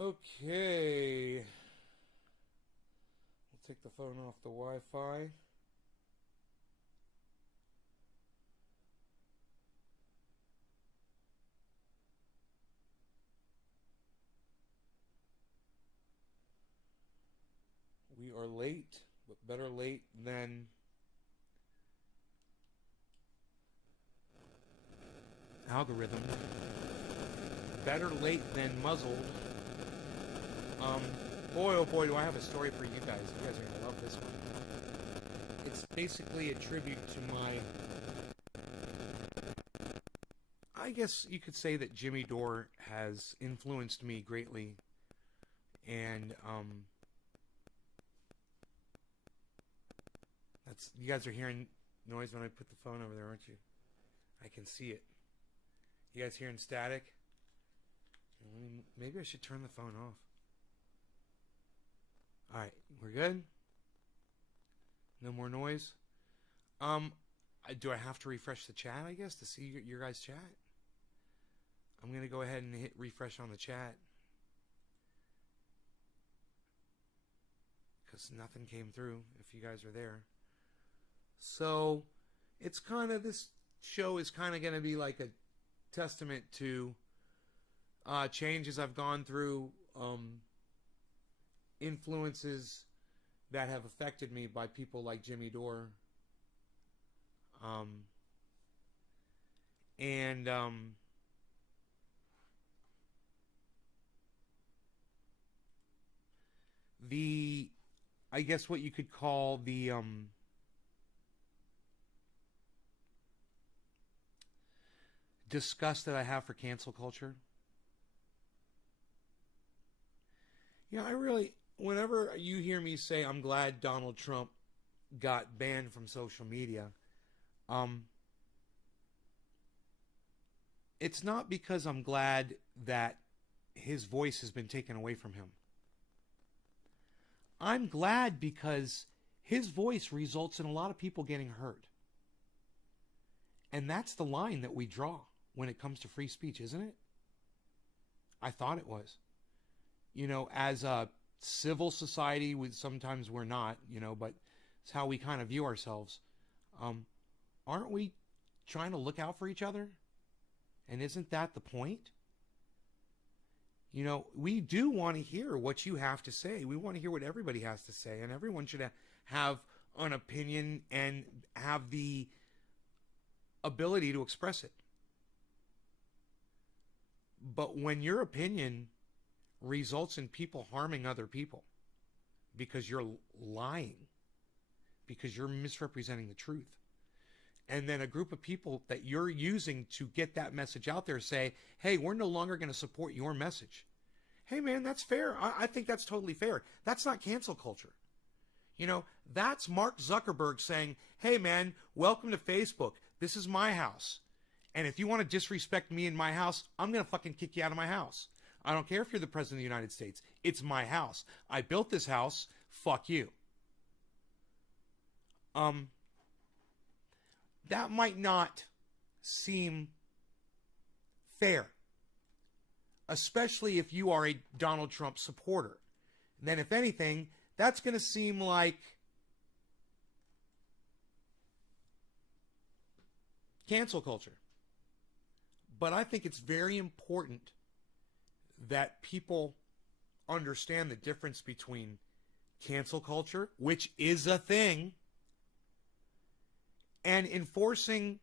Okay. We'll take the phone off the Wi-Fi. We are late, but better late than algorithm. Better late than muzzled. Boy, oh boy, do I have a story for you guys. You guys are gonna love this one. It's basically a tribute to I guess you could say that Jimmy Dore has influenced me greatly, and that's you guys are hearing noise when I put the phone over there, aren't you? I can see it. You guys hearing static? Maybe I should turn the phone off. All right, we're good. No more noise. Do I have to refresh the chat? I guess to see your guys' chat. I'm gonna go ahead and hit refresh on the chat because nothing came through. If you guys are there, so it's kind of this show is kind of gonna be like a testament to changes I've gone through, influences that have affected me by people like Jimmy Dore, and the I guess what you could call the disgust that I have for cancel culture. I really, whenever you hear me say I'm glad Donald Trump got banned from social media, it's not because I'm glad that his voice has been taken away from him. I'm glad because his voice results in a lot of people getting hurt. And that's the line that we draw when it comes to free speech, isn't it? I thought it was. As a civil society, sometimes we're not, but it's how we kind of view ourselves. Aren't we trying to look out for each other? And isn't that the point? We do want to hear what you have to say. We want to hear what everybody has to say, and everyone should have an opinion and have the ability to express it. But when your opinion results in people harming other people because you're lying, because you're misrepresenting the truth, and then a group of people that you're using to get that message out there say, hey, we're no longer going to support your message. Hey, man, that's fair. I think that's totally fair. That's not cancel culture. That's Mark Zuckerberg saying, hey, man, welcome to Facebook. This is my house. And if you want to disrespect me in my house, I'm going to fucking kick you out of my house. I don't care if you're the president of the United States. It's my house. I built this house. Fuck you. That might not seem fair, especially if you are a Donald Trump supporter. Then if anything, that's going to seem like cancel culture. But I think it's very important that people understand the difference between cancel culture, which is a thing, and enforcing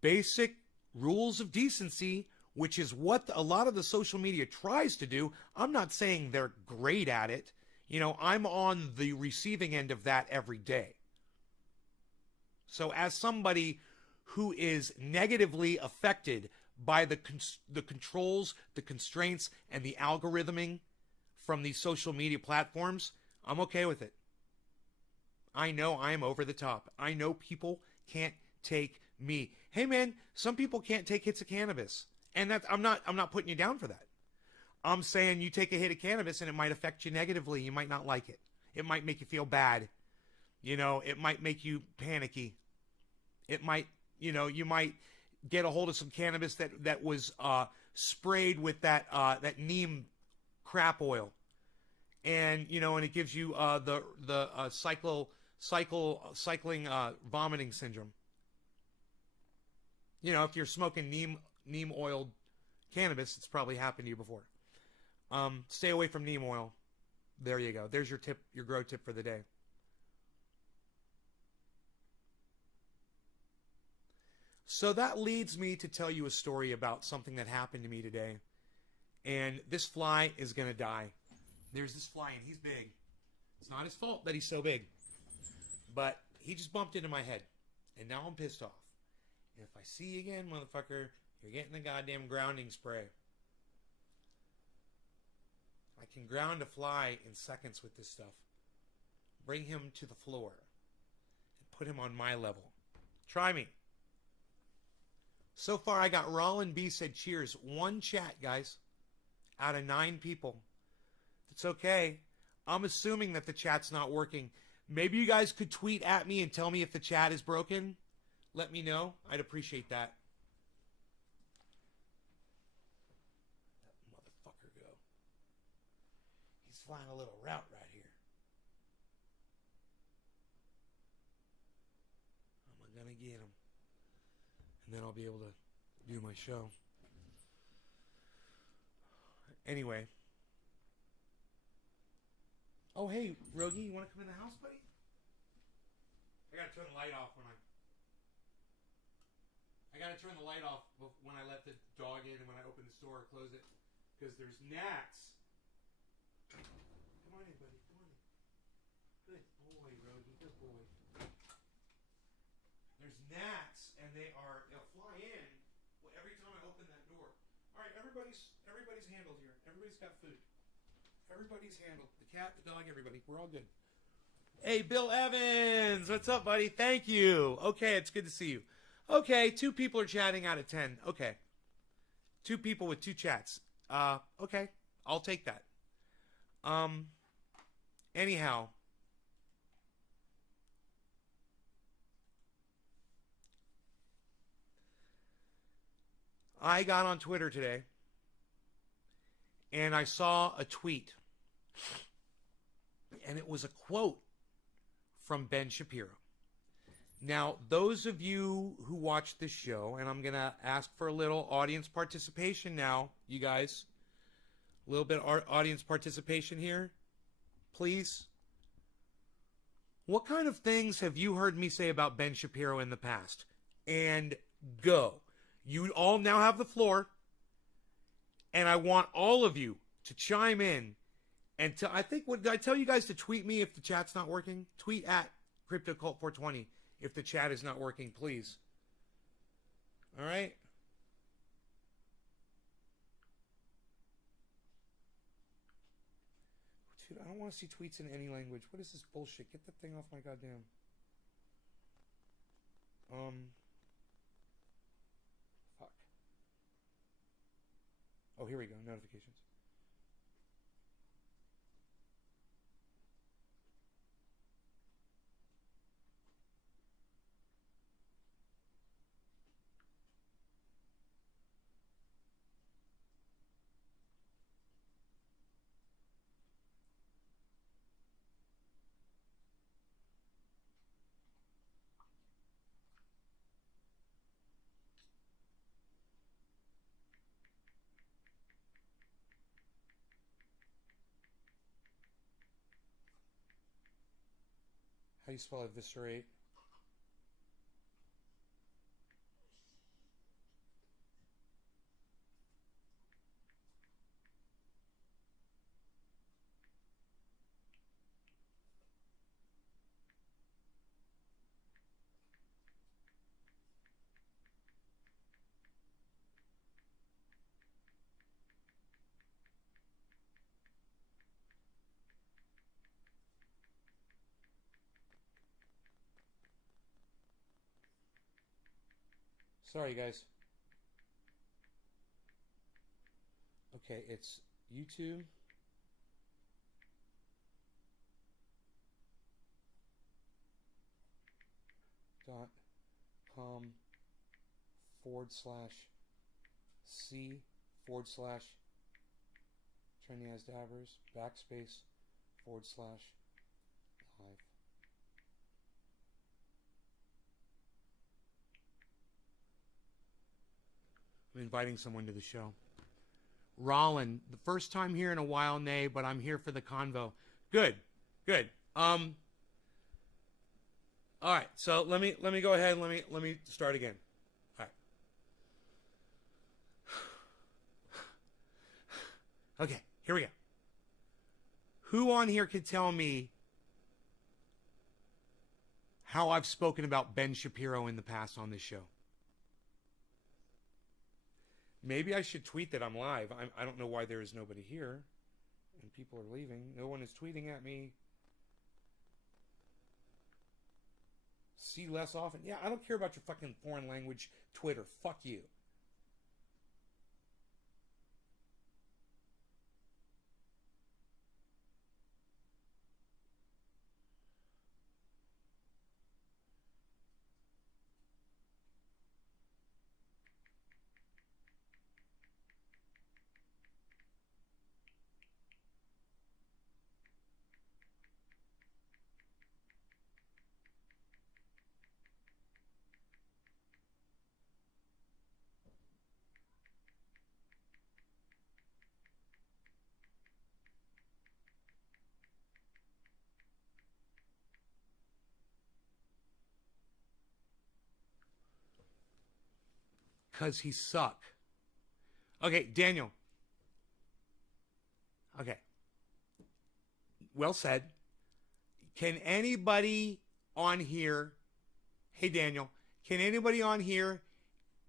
basic rules of decency, which is what a lot of the social media tries to do. I'm not saying they're great at it. I'm on the receiving end of that every day. So as somebody who is negatively affected by the controls, the constraints, and the algorithming from these social media platforms, I'm okay with it. I know I'm over the top. I know people can't take me. Hey man, some people can't take hits of cannabis. And I'm not putting you down for that. I'm saying you take a hit of cannabis and it might affect you negatively. You might not like it. It might make you feel bad. It might make you panicky. It might, you might get a hold of some cannabis that was sprayed with that neem crap oil, and and it gives you the cycling vomiting syndrome. If you're smoking neem oiled cannabis, it's probably happened to you before. Stay away from neem oil. There you go. There's your tip, your grow tip for the day. So that leads me to tell you a story about something that happened to me today. And this fly is going to die. There's this fly, and he's big. It's not his fault that he's so big. But he just bumped into my head. And now I'm pissed off. And if I see you again, motherfucker, you're getting the goddamn grounding spray. I can ground a fly in seconds with this stuff. Bring him to the floor. And put him on my level. Try me. So far, I got Rollin B said cheers. 1 chat, guys. Out of 9 people. It's okay. I'm assuming that the chat's not working. Maybe you guys could tweet at me and tell me if the chat is broken. Let me know. I'd appreciate that. That motherfucker go. He's flying a little route right here. I'm gonna get him. And then I'll be able to do my show. Anyway. Oh, hey, Rogi, you want to come in the house, buddy? I gotta turn the light off when I gotta turn the light off when I let the dog in and when I open the store or close it. Because there's gnats. Come on in, buddy. Come on in. Good boy, Rogi. Good boy. There's gnats, and they'll fly in every time I open that door. All right, everybody's handled here. Everybody's got food. Everybody's handled. The cat, the dog, everybody. We're all good. Hey, Bill Evans. What's up, buddy? Thank you. Okay, it's good to see you. Okay, 2 people are chatting out of 10. Okay. 2 people with 2 chats. Okay. I'll take that. Anyhow. I got on Twitter today and I saw a tweet, and it was a quote from Ben Shapiro. Now, those of you who watch this show, and I'm going to ask for a little audience participation now, you guys. A little bit of audience participation here, please. What kind of things have you heard me say about Ben Shapiro in the past? And go. You all now have the floor, and I want all of you to chime in. And I think, what did I tell you guys to tweet me if the chat's not working? Tweet at CryptoCult420 if the chat is not working, please. All right? Dude, I don't want to see tweets in any language. What is this bullshit? Get the thing off my goddamn... Fuck. Oh, here we go. Notifications. How do you spell eviscerate? Sorry, guys. Okay, it's YouTube. .com/C/Charlie Trendy as dabbers. Backspace / live. I'm inviting someone to the show. Rollin, the first time here in a while, nay, but I'm here for the convo. Good. All right, so let me go ahead and let me start again. All right. Okay, here we go. Who on here could tell me how I've spoken about Ben Shapiro in the past on this show? Maybe I should tweet that I'm live. I don't know why there is nobody here and people are leaving. No one is tweeting at me. See less often. Yeah, I don't care about your fucking foreign language Twitter. Fuck you. Because he suck. Okay, Daniel. Okay. Well said. Can anybody on here, hey Daniel, can anybody on here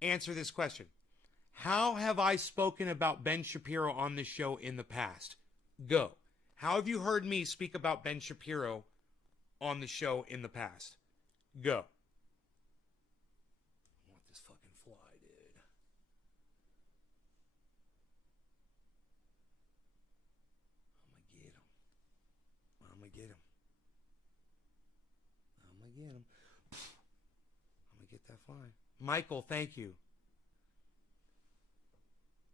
answer this question? How have I spoken about Ben Shapiro on this show in the past? Go. How have you heard me speak about Ben Shapiro on the show in the past? Go. I'm gonna get that fly. Michael, thank you.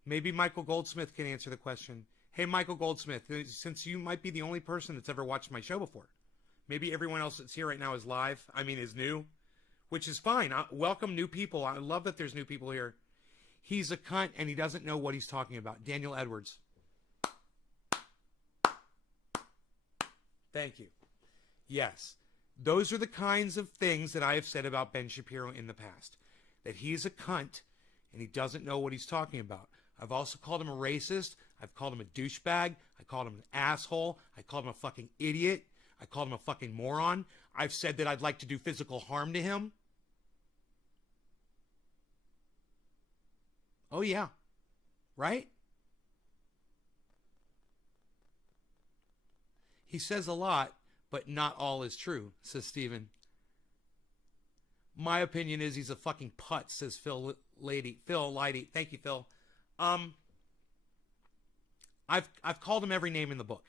Maybe Michael Goldsmith can answer the question. Hey, Michael Goldsmith, since you might be the only person that's ever watched my show before, maybe everyone else that's here right now is live. Is new, which is fine. Welcome new people. I love that there's new people here. He's a cunt and he doesn't know what he's talking about. Daniel Edwards. Thank you. Yes. Those are the kinds of things that I have said about Ben Shapiro in the past. That he's a cunt and he doesn't know what he's talking about. I've also called him a racist. I've called him a douchebag. I called him an asshole. I called him a fucking idiot. I called him a fucking moron. I've said that I'd like to do physical harm to him. Oh, yeah. Right? He says a lot, but not all is true, says Steven. My opinion is he's a fucking putt, says Phil Lady. Thank you, Phil. I've called him every name in the book.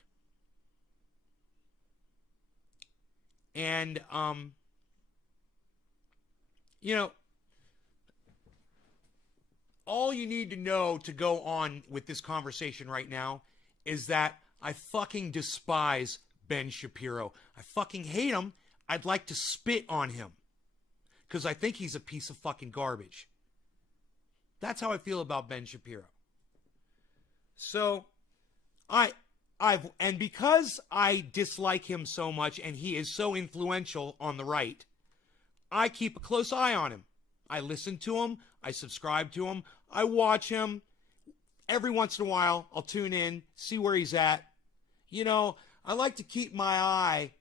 And all you need to know to go on with this conversation right now is that I fucking despise Ben Shapiro. I fucking hate him. I'd like to spit on him because I think he's a piece of fucking garbage. That's how I feel about Ben Shapiro. So and because I dislike him so much and he is so influential on the right, I keep a close eye on him. I listen to him. I subscribe to him. I watch him. Every once in a while, I'll tune in, see where he's at. I like to keep my eye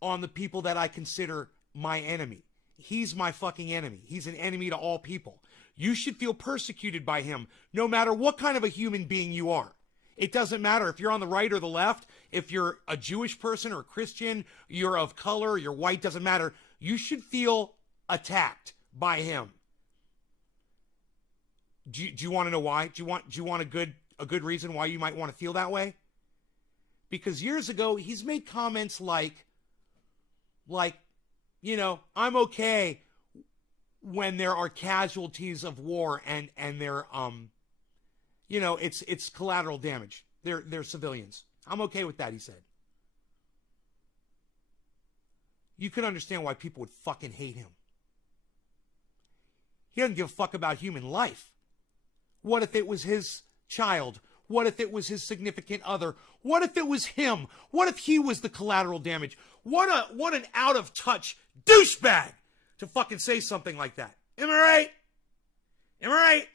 on the people that I consider my enemy. He's my fucking enemy. He's an enemy to all people. You should feel persecuted by him, no matter what kind of a human being you are. It doesn't matter if you're on the right or the left, if you're a Jewish person or a Christian, you're of color, you're white, doesn't matter. You should feel attacked by him. Do you want to know why? Do you want a good reason why you might want to feel that way? Because years ago, he's made comments like, I'm okay when there are casualties of war and they're, it's collateral damage. They're civilians. I'm okay with that, he said. You could understand why people would fucking hate him. He doesn't give a fuck about human life. What if it was his child? What if it was his significant other? What if it was him? What if he was the collateral damage? What an out of touch douchebag to fucking say something like that. Am I right? Am I right?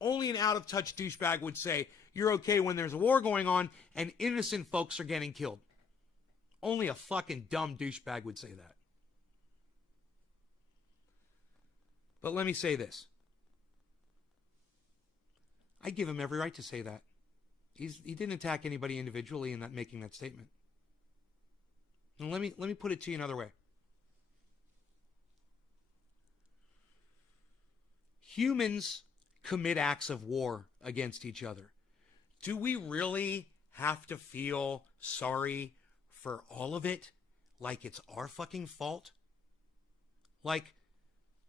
Only an out of touch douchebag would say you're okay when there's a war going on and innocent folks are getting killed. Only a fucking dumb douchebag would say that. But let me say this. I give him every right to say that. He didn't attack anybody individually in that making that statement. And let me put it to you another way. Humans commit acts of war against each other. Do we really have to feel sorry for all of it? Like it's our fucking fault? Like,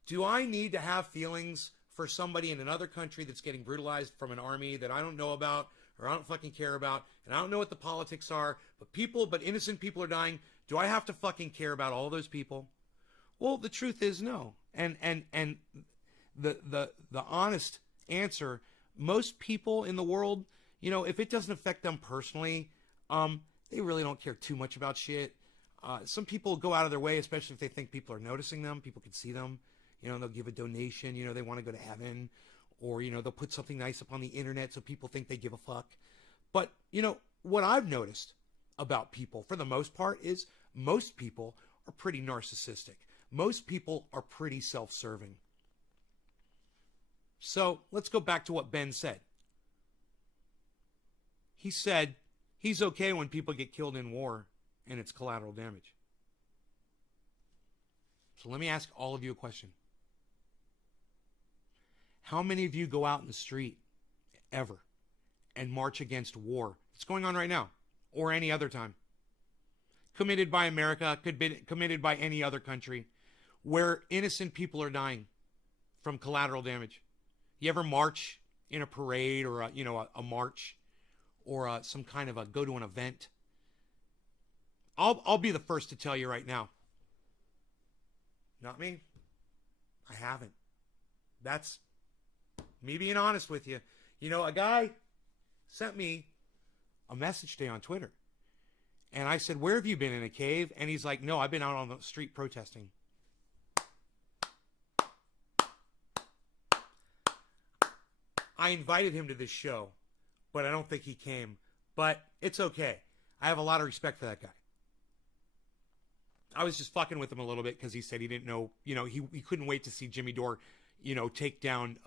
do I need to have feelings for somebody in another country that's getting brutalized from an army that I don't know about or I don't fucking care about, and I don't know what the politics are, but innocent people are dying? Do I have to fucking care about all those people? Well, the truth is no. And the honest answer, most people in the world, you know, if it doesn't affect them personally, they really don't care too much about shit. Some people go out of their way, especially if they think people are noticing them, people can see them. You know, they'll give a donation, you know, they want to go to heaven, or, you know, they'll put something nice up on the internet so people think they give a fuck. But, you know, what I've noticed about people, for the most part, is most people are pretty narcissistic. Most people are pretty self-serving. So let's go back to what Ben said. He said he's okay when people get killed in war and it's collateral damage. So let me ask all of you a question. How many of you go out in the street ever and march against war? It's going on right now, or any other time. Committed by America, could be committed by any other country, where innocent people are dying from collateral damage. You ever march in a parade or a march or some kind of go to an event? I'll be the first to tell you right now. Not me. I haven't. That's me being honest with you. You know, a guy sent me a message today on Twitter. And I said, where have you been, in a cave? And he's like, no, I've been out on the street protesting. I invited him to this show, but I don't think he came. But it's okay. I have a lot of respect for that guy. I was just fucking with him a little bit because he said he didn't know, you know, he couldn't wait to see Jimmy Dore, you know, take down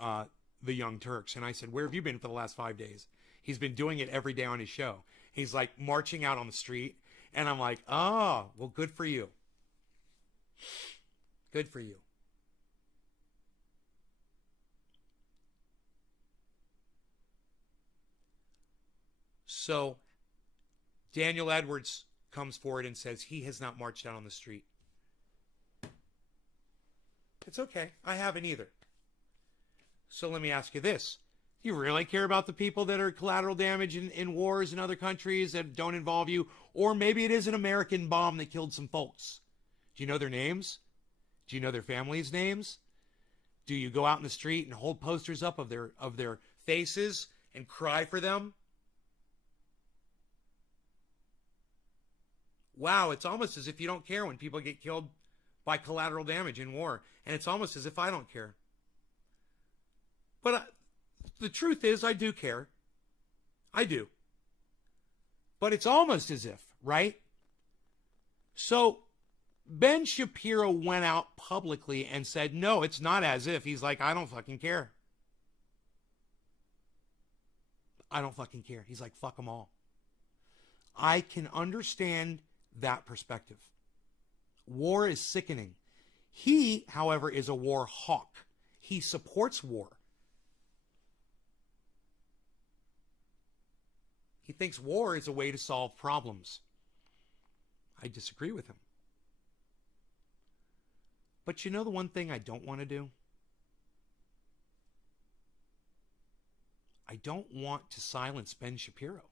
the Young Turks. And I said, where have you been for the last 5 days? He's been doing it every day on his show. He's like marching out on the street. And I'm like, oh, well, good for you. Good for you. So Daniel Edwards comes forward and says he has not marched out on the street. It's okay. I haven't either. So let me ask you this. Do you really care about the people that are collateral damage in wars in other countries that don't involve you? Or maybe it is an American bomb that killed some folks. Do you know their names? Do you know their families' names? Do you go out in the street and hold posters up of their faces and cry for them? Wow, it's almost as if you don't care when people get killed by collateral damage in war. And it's almost as if I don't care. But the truth is, I do care. I do. But it's almost as if, right? So Ben Shapiro went out publicly and said, no, it's not as if. He's like, I don't fucking care. I don't fucking care. He's like, fuck them all. I can understand that perspective. War is sickening. He, however, is a war hawk. He supports war. He thinks war is a way to solve problems. I disagree with him. But you know the one thing I don't want to do? don't want to silence Ben Shapiro.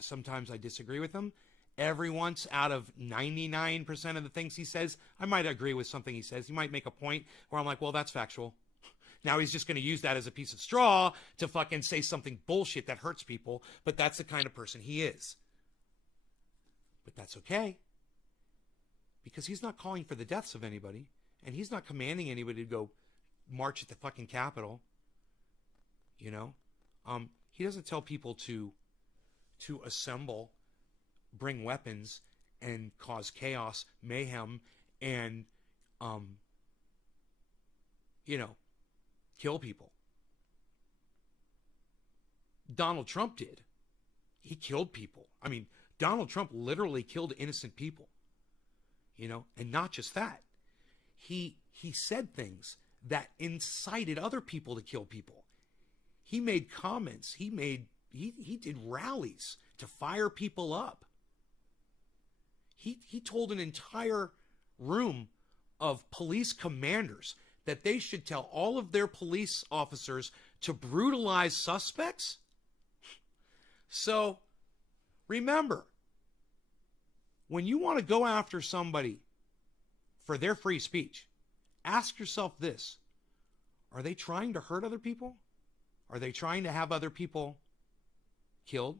Sometimes I disagree with him. Every once out of 99% of the things he says, I might agree with something he says. He might make a point where I'm like, well, that's factual. Now he's just going to use that as a piece of straw to fucking say something bullshit that hurts people. But that's the kind of person he is. But that's okay. Because he's not calling for the deaths of anybody. And he's not commanding anybody to go march at the fucking Capitol. You know? He doesn't tell people to assemble, bring weapons, and cause chaos, mayhem, and, kill people. Donald Trump did. He killed people. I mean, Donald Trump literally killed innocent people. And not just that. He said things that incited other people to kill people. He made comments. He did rallies to fire people up. He told an entire room of police commanders that they should tell all of their police officers to brutalize suspects. So, remember, when you want to go after somebody for their free speech, ask yourself this: are they trying to hurt other people? Are they trying to have other people killed?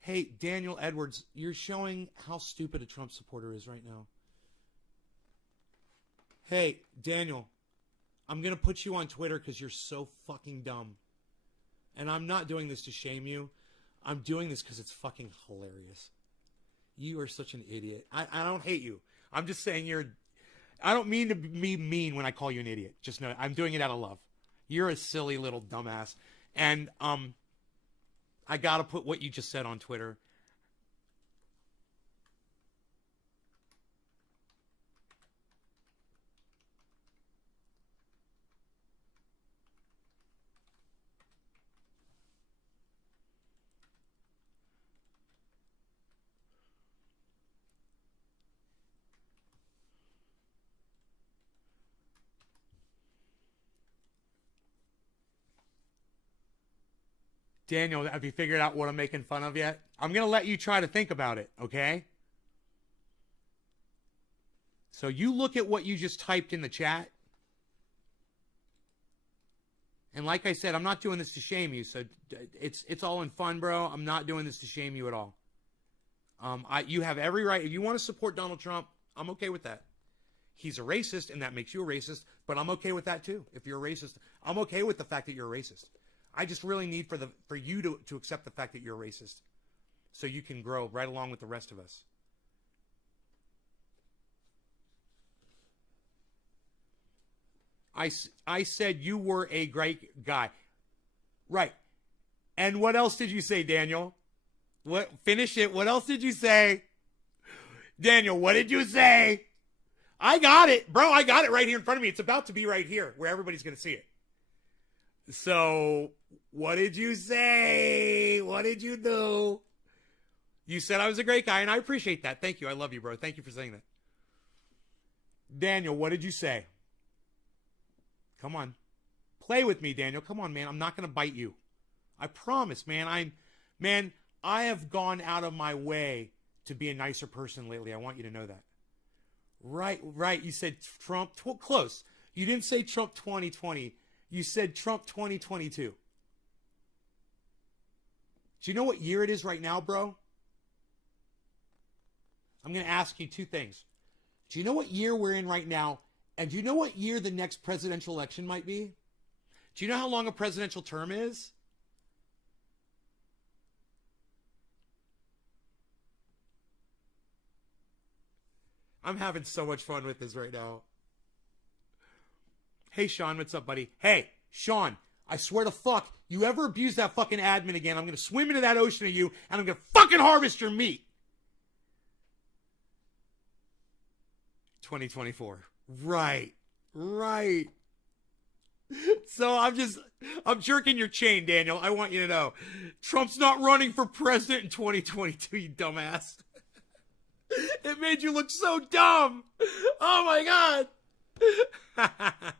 Hey, Daniel Edwards, you're showing how stupid a Trump supporter is right now. Hey, Daniel, I'm going to put you on Twitter because you're so fucking dumb. And I'm not doing this to shame you. I'm doing this because it's fucking hilarious. You are such an idiot. I don't hate you. I'm just saying I don't mean to be mean when I call you an idiot. Just know I'm doing it out of love. You're a silly little dumbass. And, I got to put what you just said on Twitter. Daniel, have you figured out what I'm making fun of yet? I'm going to let you try to think about it, okay? So you look at what you just typed in the chat. And like I said, I'm not doing this to shame you. So it's all in fun, bro. I'm not doing this to shame you at all. You have every right. If you want to support Donald Trump, I'm okay with that. He's a racist, and that makes you a racist. But I'm okay with that, too. If you're a racist, I'm okay with the fact that you're a racist. I just really need for you to accept the fact that you're a racist so you can grow right along with the rest of us. I said you were a great guy. Right. And what else did you say, Daniel? What? Finish it. What else did you say? Daniel, what did you say? I got it, bro. I got it right here in front of me. It's about to be right here where everybody's going to see it. So, what did you say? What did you do? You said I was a great guy, and I appreciate that. Thank you. I love you, bro. Thank you for saying that. Daniel, what did you say? Come on. Play with me, Daniel. Come on, man. I'm not going to bite you. I promise, man. I have gone out of my way to be a nicer person lately. I want you to know that. Right. You said Trump. Close. You didn't say Trump 2020. You said Trump 2022. Do you know what year it is right now, bro? I'm going to ask you two things. Do you know what year we're in right now? And do you know what year the next presidential election might be? Do you know how long a presidential term is? I'm having so much fun with this right now. Hey, Sean, what's up, buddy? Hey, Sean, I swear to fuck, you ever abuse that fucking admin again, I'm going to swim into that ocean of you, and I'm going to fucking harvest your meat. 2024. Right. So I'm jerking your chain, Daniel. I want you to know. Trump's not running for president in 2022, you dumbass. It made you look so dumb. Oh my God.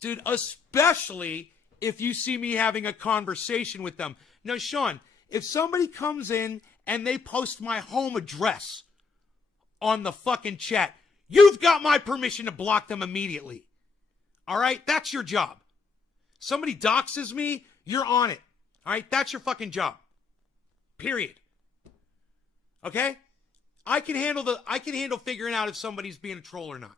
Dude, especially if you see me having a conversation with them. Now, Sean, if somebody comes in and they post my home address on the fucking chat, you've got my permission to block them immediately. All right? That's your job. Somebody doxes me, you're on it. All right? That's your fucking job. Period. Okay? I can handle figuring out if somebody's being a troll or not.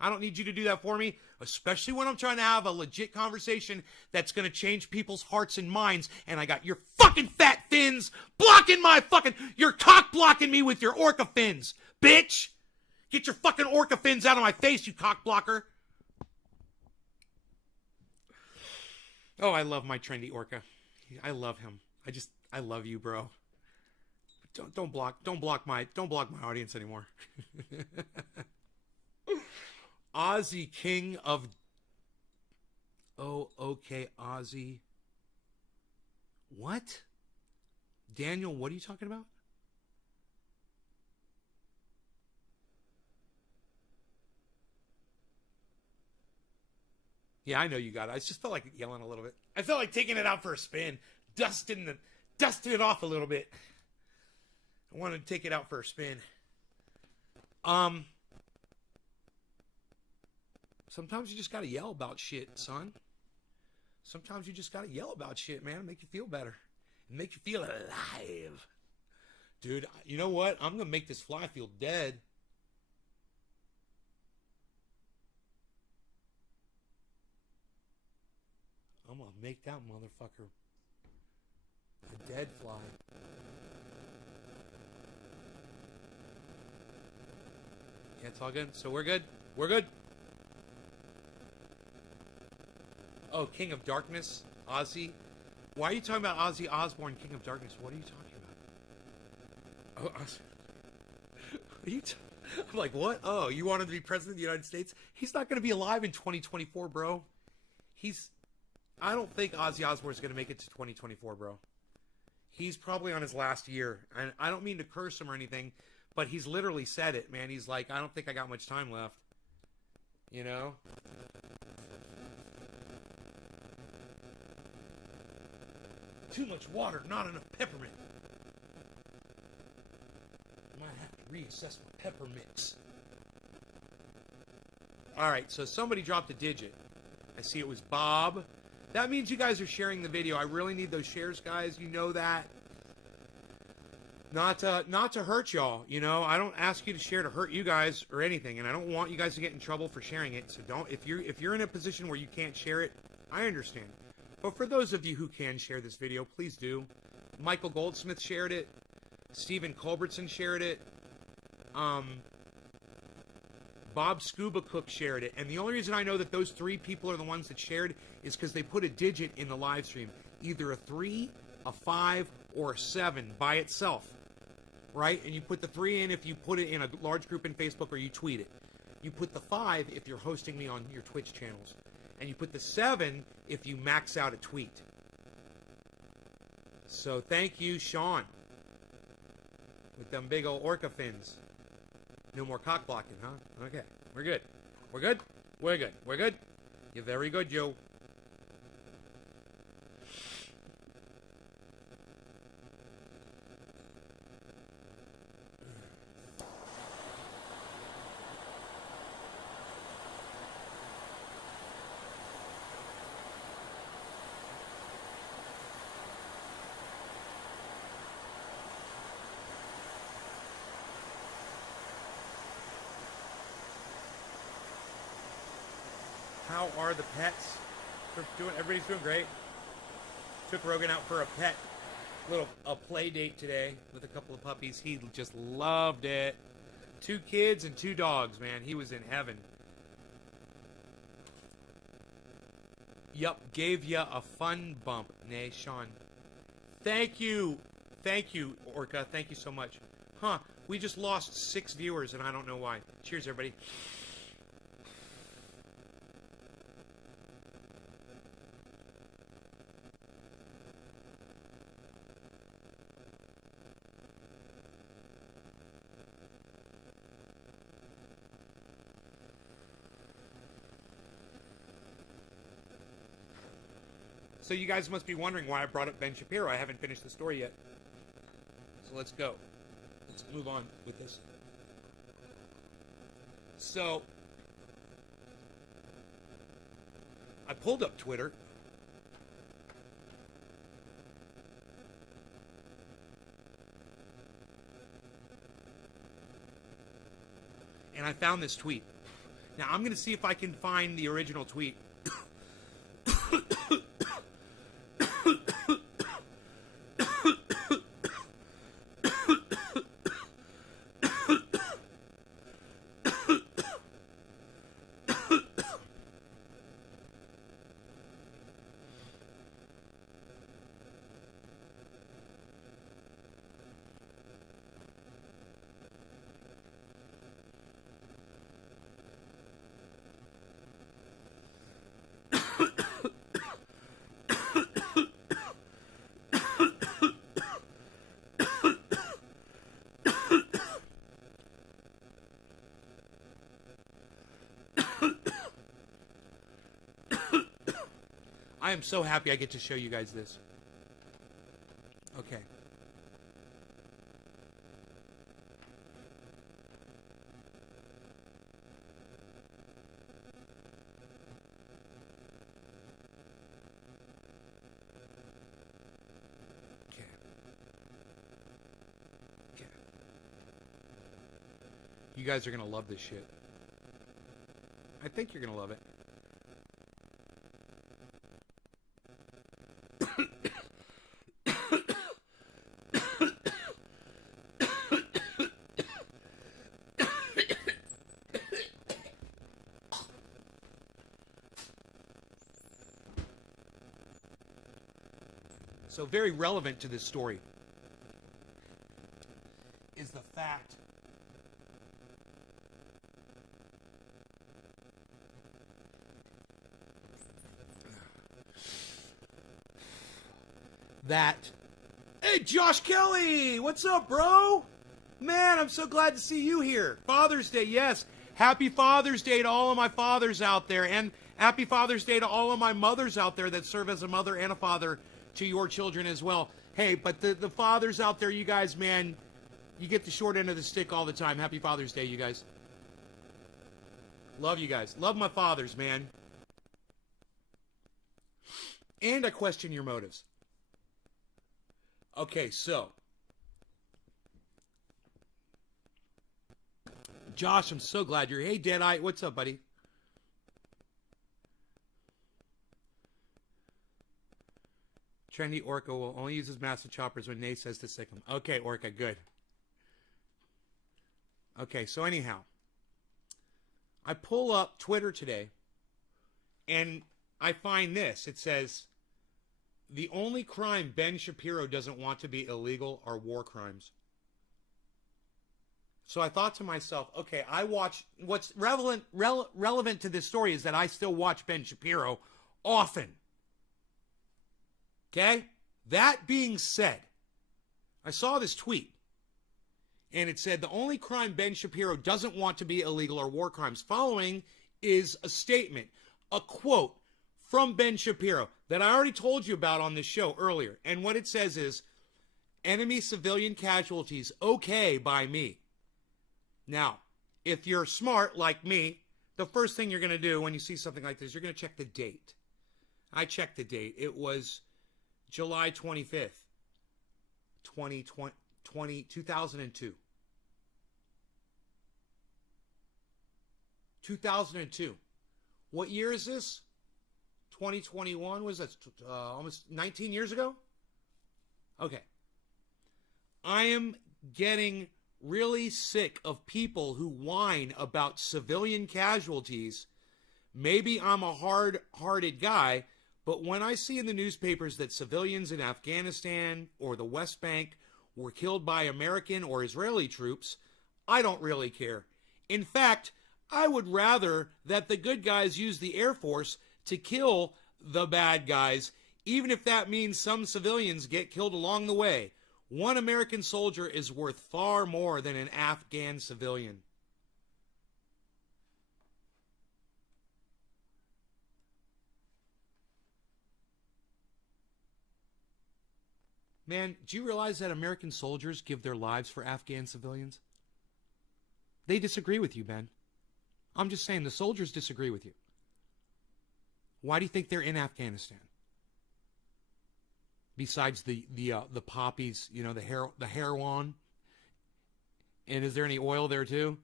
I don't need you to do that for me, especially when I'm trying to have a legit conversation that's going to change people's hearts and minds, and I got your fucking fat fins blocking my fucking, you're cock blocking me with your orca fins, bitch! Get your fucking orca fins out of my face, you cock blocker! Oh, I love my trendy orca. I love him. I love you, bro. Don't block my audience anymore. Ozzy King of... Oh, okay, Ozzy. What? Daniel, what are you talking about? Yeah, I know you got it. I just felt like yelling a little bit. I felt like taking it out for a spin. Dusting it off a little bit. I wanted to take it out for a spin. Sometimes you just gotta yell about shit, son. Sometimes you just gotta yell about shit, man. Make you feel better. Make you feel alive. Dude, you know what? I'm gonna make this fly feel dead. I'm gonna make that motherfucker a dead fly. Yeah, it's all good. So we're good? We're good? Oh, King of Darkness, Ozzy. Why are you talking about Ozzy Osbourne, King of Darkness? What are you talking about? Oh, Ozzy. What are you I'm like, what? Oh, you want him to be president of the United States? He's not going to be alive in 2024, bro. I don't think Ozzy Osbourne's going to make it to 2024, bro. He's probably on his last year. And I don't mean to curse him or anything, but he's literally said it, man. He's like, I don't think I got much time left. You know? Too much water, not enough peppermint. I might have to reassess my pepper mix. Alright, so somebody dropped a digit. I see it was Bob. That means you guys are sharing the video. I really need those shares, guys. You know that. Not to hurt y'all, you know. I don't ask you to share to hurt you guys or anything, and I don't want you guys to get in trouble for sharing it. So don't, if you're in a position where you can't share it, I understand. But for those of you who can share this video, please do. Michael Goldsmith shared it. Stephen Culbertson shared it. Bob Scuba Cook shared it. And the only reason I know that those three people are the ones that shared is because they put a digit in the live stream. Either a 3, a 5, or a 7 by itself. Right? And you put the 3 in if you put it in a large group in Facebook or you tweet it. You put the 5 if you're hosting me on your Twitch channels. And you put the 7 if you max out a tweet. So thank you, Sean. With them big old orca fins. No more cock blocking, huh? Okay. We're good. We're good? We're good. We're good? You're very good, Joe. How are the pets? Everybody's doing great. Took Rogan out for a play date today with a couple of puppies. He just loved it. 2 kids and 2 dogs, man. He was in heaven. Yup, gave ya a fun bump, nay, Sean. Thank you, Orca. Thank you so much. Huh? We just lost 6 viewers, and I don't know why. Cheers, everybody. So you guys must be wondering why I brought up Ben Shapiro. I haven't finished the story yet. So let's go. Let's move on with this. So I pulled up Twitter. And I found this tweet. Now I'm going to see if I can find the original tweet. I am so happy I get to show you guys this. Okay. Okay. Okay. You guys are going to love this shit. I think you're going to love it. So very relevant to this story is the fact that, hey, Josh Kelly, what's up, bro? Man, I'm so glad to see you here. Father's Day, yes. Happy Father's Day to all of my fathers out there, and happy Father's Day to all of my mothers out there that serve as a mother and a father to your children as well. Hey, but the fathers out there, you guys, man, you get the short end of the stick all the time. Happy Father's Day, you guys. Love you guys. Love my fathers, man. And I question your motives. Okay, so Josh, I'm so glad you're here. Hey, Deadeye, what's up, buddy? Trendy Orca will only use his massive choppers when Nate says to sick him. Okay, Orca, good. Okay, so anyhow, I pull up Twitter today, and I find this. It says, the only crime Ben Shapiro doesn't want to be illegal are war crimes. So I thought to myself, okay, I watch, what's relevant to this story is that I still watch Ben Shapiro often. Okay? That being said, I saw this tweet, and it said the only crime Ben Shapiro doesn't want to be illegal are war crimes. Following is a statement, a quote from Ben Shapiro that I already told you about on this show earlier. And what it says is, enemy civilian casualties okay by me. Now, if you're smart like me, the first thing you're going to do when you see something like this, you're going to check the date. I checked the date. It was July 25th, 2002. 2002. What year is this? 2021? Was that almost 19 years ago? Okay. I am getting really sick of people who whine about civilian casualties. Maybe I'm a hard-hearted guy, but when I see in the newspapers that civilians in Afghanistan or the West Bank were killed by American or Israeli troops, I don't really care. In fact, I would rather that the good guys use the Air Force to kill the bad guys, even if that means some civilians get killed along the way. One American soldier is worth far more than an Afghan civilian. Man, do you realize that American soldiers give their lives for Afghan civilians? They disagree with you, Ben. I'm just saying the soldiers disagree with you. Why do you think they're in Afghanistan? Besides the poppies, you know, the heroin, and is there any oil there too?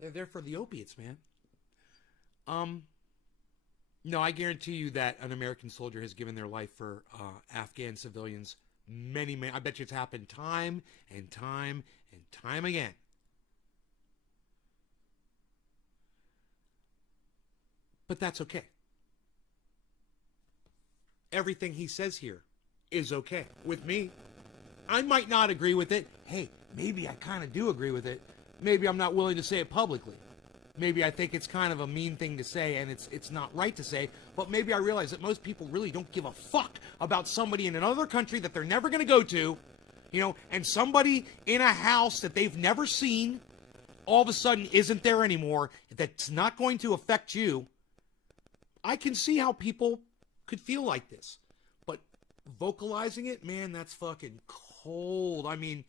They're there for the opiates, man. No, I guarantee you that an American soldier has given their life for Afghan civilians many, I bet you it's happened time and time and time again. But that's okay. Everything he says here is okay with me. I might not agree with it. Hey, maybe I kind of do agree with it. Maybe I'm not willing to say it publicly. Maybe I think it's kind of a mean thing to say and it's not right to say, but maybe I realize that most people really don't give a fuck about somebody in another country that they're never going to go to, you know, and somebody in a house that they've never seen all of a sudden isn't there anymore, that's not going to affect you. I can see how people could feel like this, but vocalizing it, man, that's fucking cold. I mean,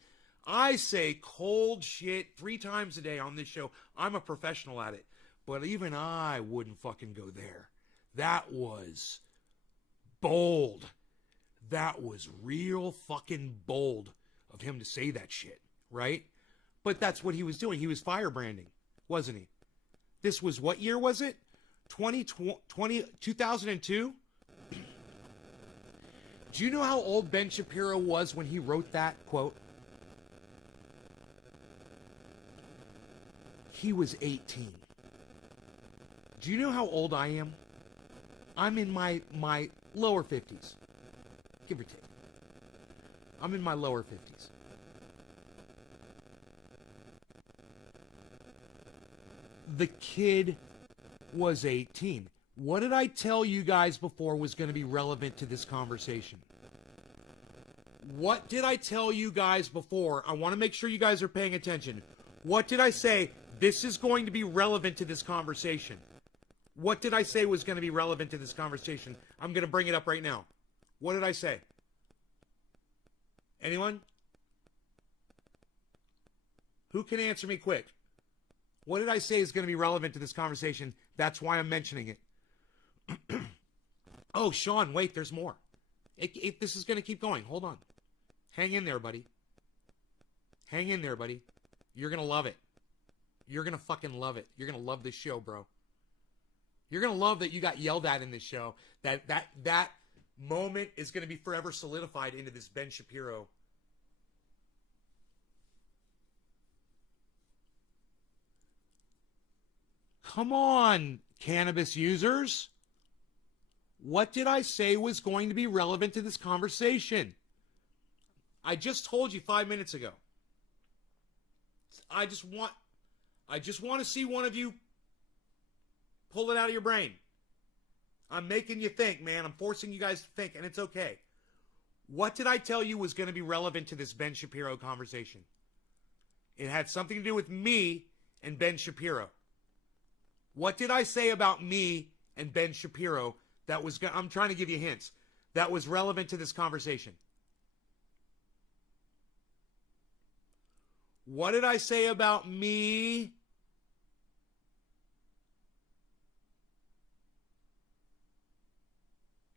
I say cold shit 3 times a day on this show. I'm a professional at it. But even I wouldn't fucking go there. That was bold. That was real fucking bold of him to say that shit, right? But that's what he was doing. He was firebranding, wasn't he? This was, what year was it? 2002? Do you know how old Ben Shapiro was when he wrote that quote? He was 18. Do you know how old I am? I'm in my lower 50s. Give or take. I'm in my lower 50s. The kid was 18. What did I tell you guys before was going to be relevant to this conversation? What did I tell you guys before? I want to make sure you guys are paying attention. What did I say? This is going to be relevant to this conversation. What did I say was going to be relevant to this conversation? I'm going to bring it up right now. What did I say? Anyone? Who can answer me quick? What did I say is going to be relevant to this conversation? That's why I'm mentioning it. Oh, Sean, wait, there's more. This is going to keep going. Hold on. Hang in there, buddy. Hang in there, buddy. You're going to love it. You're going to fucking love it. You're going to love this show, bro. You're going to love that you got yelled at in this show. That moment is going to be forever solidified into this Ben Shapiro. Come on, cannabis users. What did I say was going to be relevant to this conversation? I just told you 5 minutes ago. I just want to see one of you pull it out of your brain. I'm making you think, man. I'm forcing you guys to think, and it's okay. What did I tell you was going to be relevant to this Ben Shapiro conversation? It had something to do with me and Ben Shapiro. What did I say about me and Ben Shapiro that was, I'm trying to give you hints, that was relevant to this conversation? What did I say about me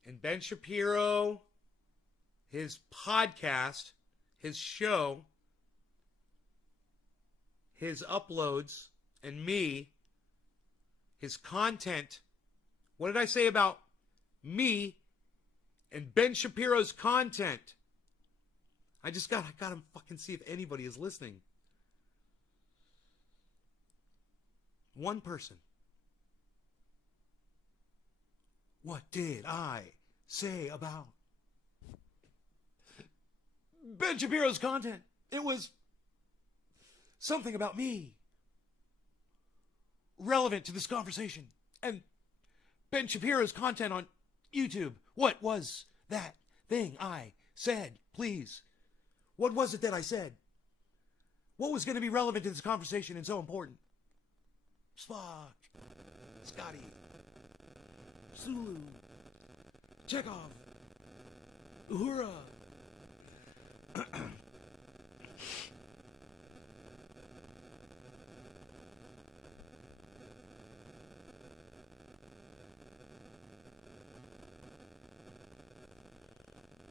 and Ben Shapiro, his podcast, his show, his uploads, and me, his content? What did I say about me and Ben Shapiro's content? I gotta fucking see if anybody is listening. One person. What did I say about Ben Shapiro's content? It was something about me relevant to this conversation. And Ben Shapiro's content on YouTube. What was that thing I said? Please. What was it that I said? What was going to be relevant to this conversation and so important? Spock. Scotty. Sulu. Chekhov. Uhura.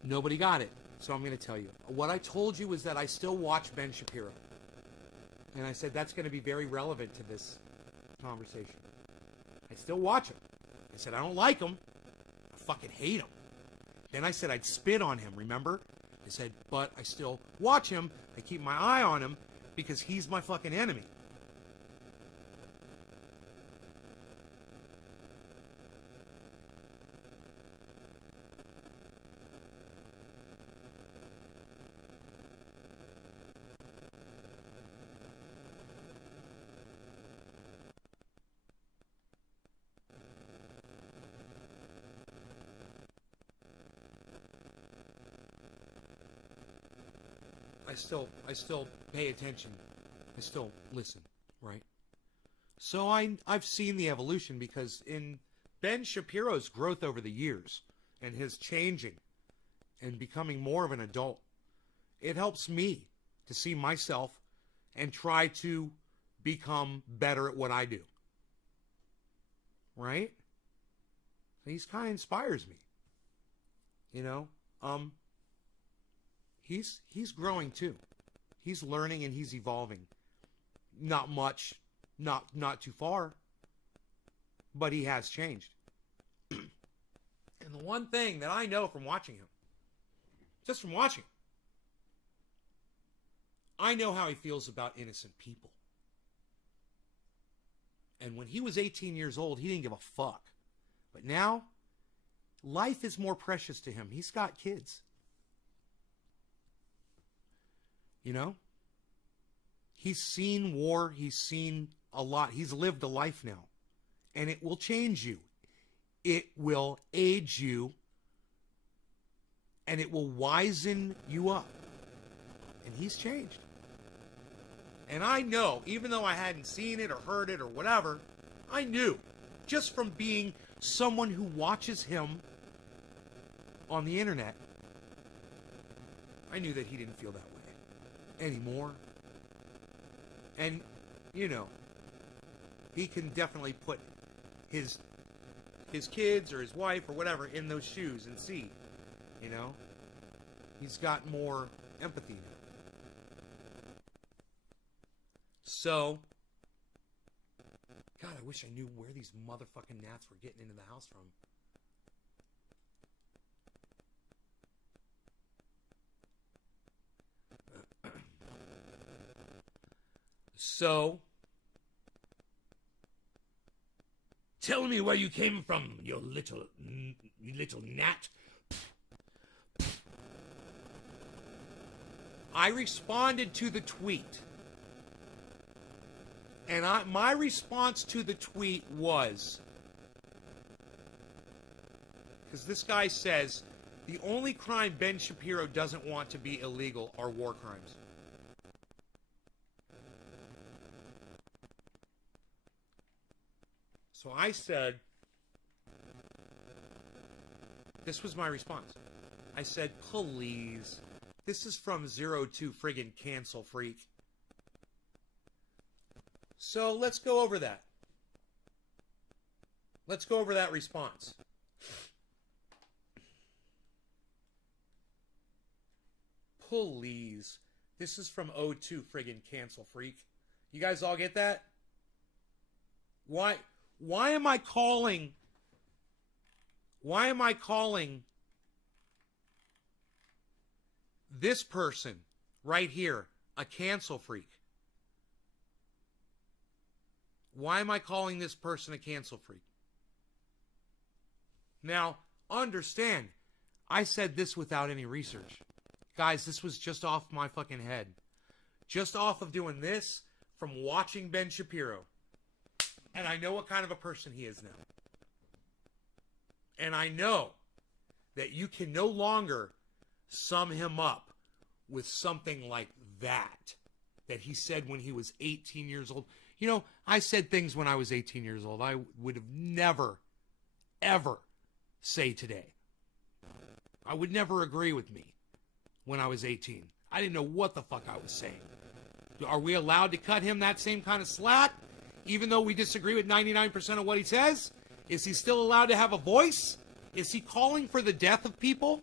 Nobody got it. So I'm going to tell you. What I told you was that I still watch Ben Shapiro. And I said that's going to be very relevant to this conversation. I still watch him. I said I don't like him. I fucking hate him. Then I said I'd spit on him, remember? I said, but I still watch him. I keep my eye on him because he's my fucking enemy. I still pay attention. I still listen, right? So I've seen the evolution because in Ben Shapiro's growth over the years and his changing and becoming more of an adult, it helps me to see myself and try to become better at what I do. Right? He's kind of inspires me. You know? He's growing too. He's learning and he's evolving. Not much, not too far, but he has changed. And the one thing that I know from watching him, just from watching him, I know how he feels about innocent people. And when he was 18 years old, he didn't give a fuck. But now, life is more precious to him. He's got kids. You know? He's seen war. He's seen a lot. He's lived a life now. And it will change you. It will age you. And it will wisen you up. And he's changed. And I know, even though I hadn't seen it or heard it or whatever, I knew, just from being someone who watches him on the internet, I knew that he didn't feel that way anymore. And, you know, he can definitely put his kids or his wife or whatever in those shoes and see, you know. He's got more empathy now. So, God, I wish I knew where these motherfucking gnats were getting into the house from. So, tell me where you came from, you little gnat. I responded to the tweet. And my response to the tweet was, because this guy says, the only crime Ben Shapiro doesn't want to be illegal are war crimes. So I said, this was my response. I said, please, this is from 02 friggin' Cancel Freak. So let's go over that. Let's go over that response. Please. This is from 02 friggin' Cancel Freak. You guys all get that? Why am I calling this person right here a cancel freak? Why am I calling this person a cancel freak? Now, understand, I said this without any research. Guys, this was just off my fucking head. Just off of doing this from watching Ben Shapiro. And I know what kind of a person he is now. And I know that you can no longer sum him up with something like that he said when he was 18 years old. You know, I said things when I was 18 years old I would have never, ever say today. I would never agree with me when I was 18. I didn't know what the fuck I was saying. Are we allowed to cut him that same kind of slack, even though we disagree with 99% of what he says? Is he still allowed to have a voice? Is he calling for the death of people?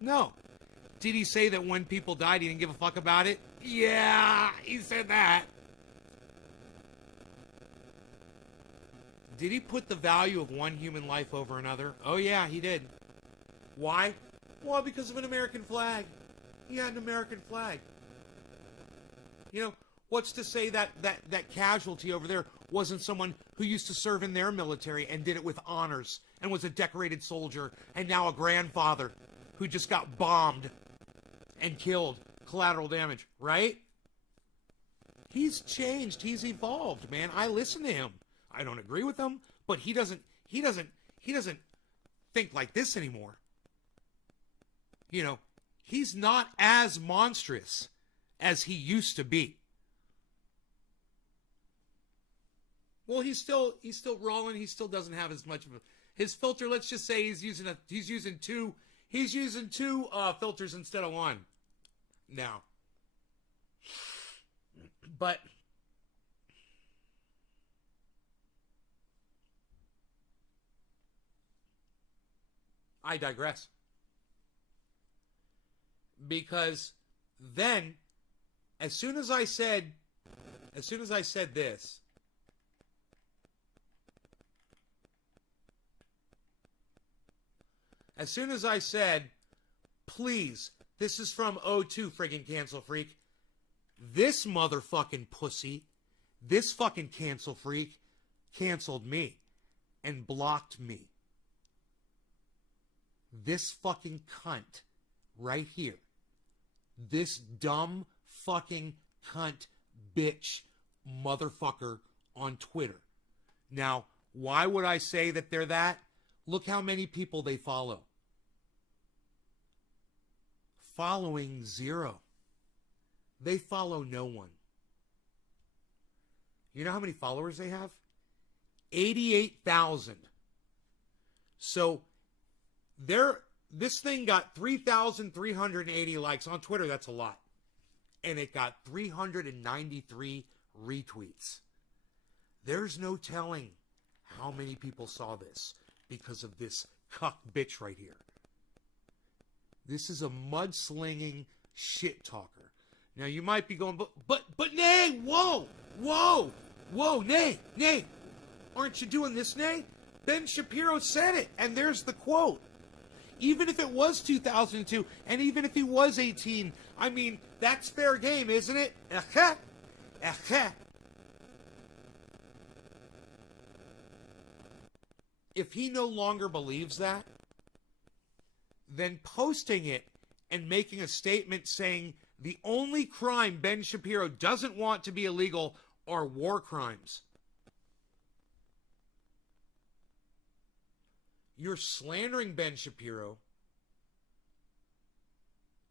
No. Did he say that when people died, he didn't give a fuck about it? Yeah, he said that. Did he put the value of one human life over another? Oh, yeah, he did. Why? Well, because of an American flag. He had an American flag. You know, what's to say that casualty over there wasn't someone who used to serve in their military and did it with honors and was a decorated soldier and now a grandfather who just got bombed and killed, collateral damage, right? He's changed. He's evolved, man. I listen to him. I don't agree with him, but he doesn't think like this anymore. You know, he's not as monstrous as he used to be. Well, he's still rolling. He still doesn't have as much of his filter. Let's just say he's using two filters instead of one now. But I digress. Because then, as soon as I said this, as soon as I said, please, this is from O2 friggin' cancel freak, this motherfucking pussy, this fucking cancel freak canceled me and blocked me. This fucking cunt right here. This dumb fucking cunt bitch motherfucker on Twitter. Now, why would I say that they're that? Look how many people they follow. Following 0. They follow no one. You know how many followers they have? 88,000. So this thing got 3,380 likes on Twitter. That's a lot. And it got 393 retweets. There's no telling how many people saw this because of this cuck bitch right here. This is a mudslinging shit talker. Now you might be going, but Nay, whoa, Nay, aren't you doing this, Nay? Ben Shapiro said it, and there's the quote. Even if it was 2002, and even if he was 18, I mean, that's fair game, isn't it? If he no longer believes that, then posting it and making a statement saying the only crime Ben Shapiro doesn't want to be illegal are war crimes. You're slandering Ben Shapiro.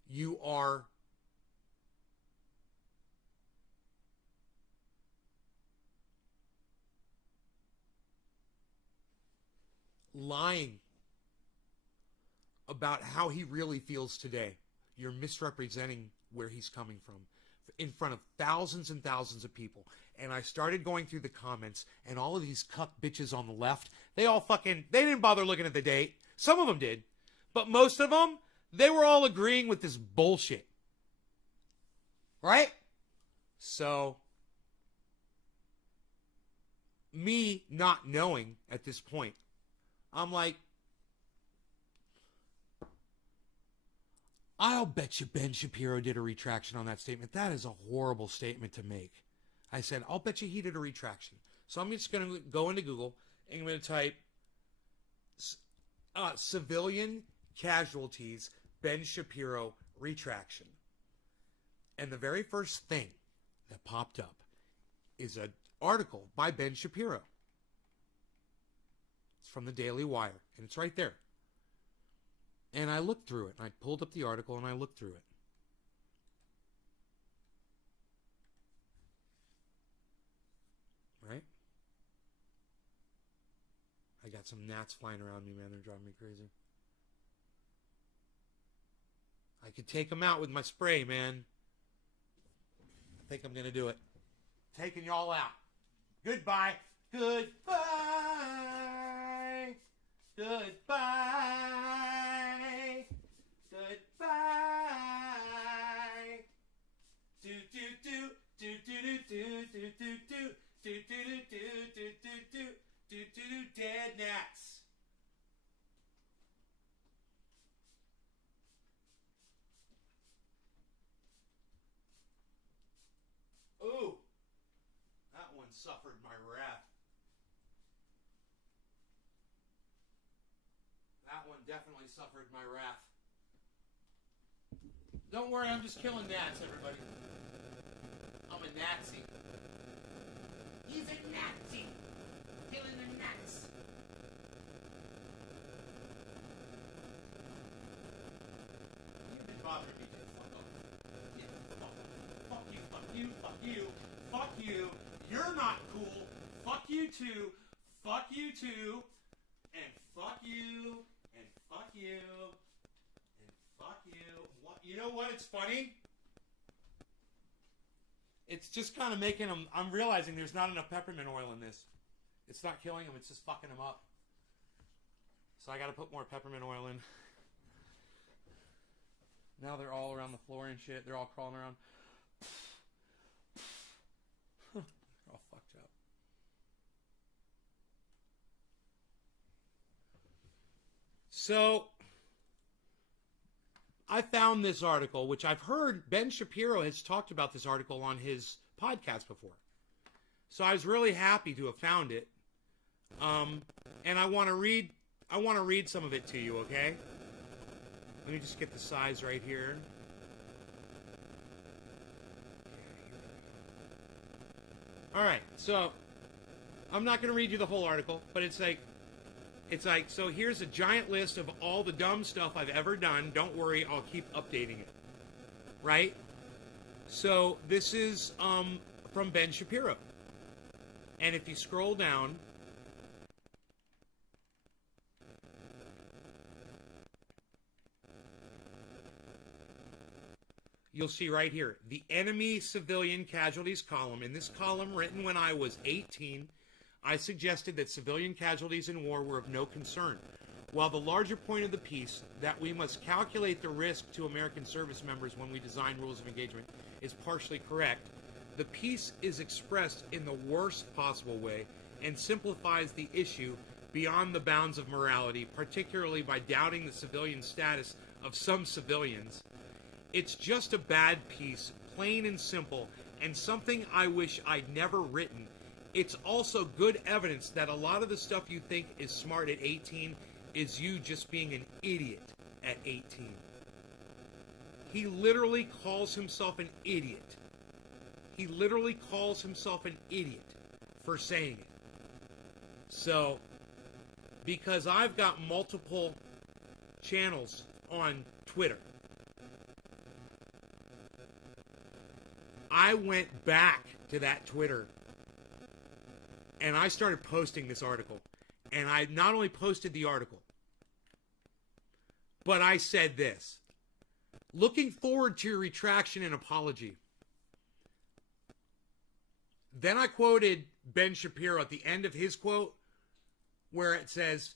You are lying about how he really feels today. You're misrepresenting where he's coming from in front of thousands and thousands of people. And I started going through the comments, and all of these cuck bitches on the left, they didn't bother looking at the date. Some of them did. But most of them, they were all agreeing with this bullshit. Right? So, me not knowing at this point, I'm like, I'll bet you Ben Shapiro did a retraction on that statement. That is a horrible statement to make. I said, I'll bet you he did a retraction. So I'm just going to go into Google and I'm going to type civilian casualties Ben Shapiro retraction. And the very first thing that popped up is an article by Ben Shapiro. It's from the Daily Wire, and it's right there. And I looked through it, and I pulled up the article, and I looked through it. Right? I got some gnats flying around me, man. They're driving me crazy. I could take them out with my spray, man. I think I'm going to do it. Taking y'all out. Goodbye. Goodbye. Goodbye. Goodbye. Do do do do do do do do do do do do do do do do do dead gnats. Ooh, that one suffered my wrath. That one definitely suffered my wrath. Don't worry, I'm just killing gnats, everybody. I'm a Nazi. He's a Nazi. Killing the gnats. You've been bothering me, Jim. Fuck off. Yeah, fuck you, fuck you, fuck you, fuck you. You're not cool. Fuck you too. Fuck you too. And fuck you. And fuck you. And fuck you. What? You know what? It's funny. It's just kind of making them. I'm realizing there's not enough peppermint oil in this. It's not killing them. It's just fucking them up. So I got to put more peppermint oil in. Now they're all around the floor and shit. They're all crawling around. They're all fucked up. So I found this article, which I've heard Ben Shapiro has talked about this article on his podcast before. So I was really happy to have found it. And I want to read some of it to you, okay? Let me just get the size right here. All right, so I'm not going to read you the whole article, but it's like, so here's a giant list of all the dumb stuff I've ever done. Don't worry, I'll keep updating it. Right? So this is from Ben Shapiro. And if you scroll down, you'll see right here, the enemy civilian casualties column. In this column, written when I was 18, I suggested that civilian casualties in war were of no concern. While the larger point of the piece, that we must calculate the risk to American service members when we design rules of engagement, is partially correct, the piece is expressed in the worst possible way and simplifies the issue beyond the bounds of morality, particularly by doubting the civilian status of some civilians. It's just a bad piece, plain and simple, and something I wish I'd never written. It's also good evidence that a lot of the stuff you think is smart at 18 is you just being an idiot at 18. He literally calls himself an idiot. He literally calls himself an idiot for saying it. So, because I've got multiple channels on Twitter, I went back to that Twitter and I started posting this article. And I not only posted the article, but I said this. Looking forward to your retraction and apology. Then I quoted Ben Shapiro at the end of his quote, where it says,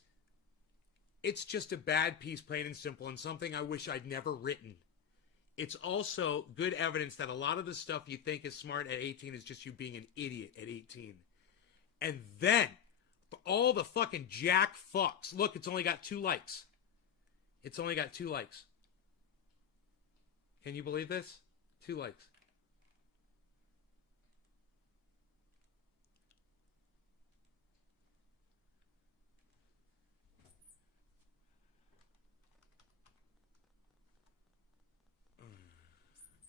it's just a bad piece, plain and simple, and something I wish I'd never written. It's also good evidence that a lot of the stuff you think is smart at 18 is just you being an idiot at 18. And then, for all the fucking jack fucks, look, it's only got 2 likes. It's only got 2 likes. Can you believe this? 2 likes.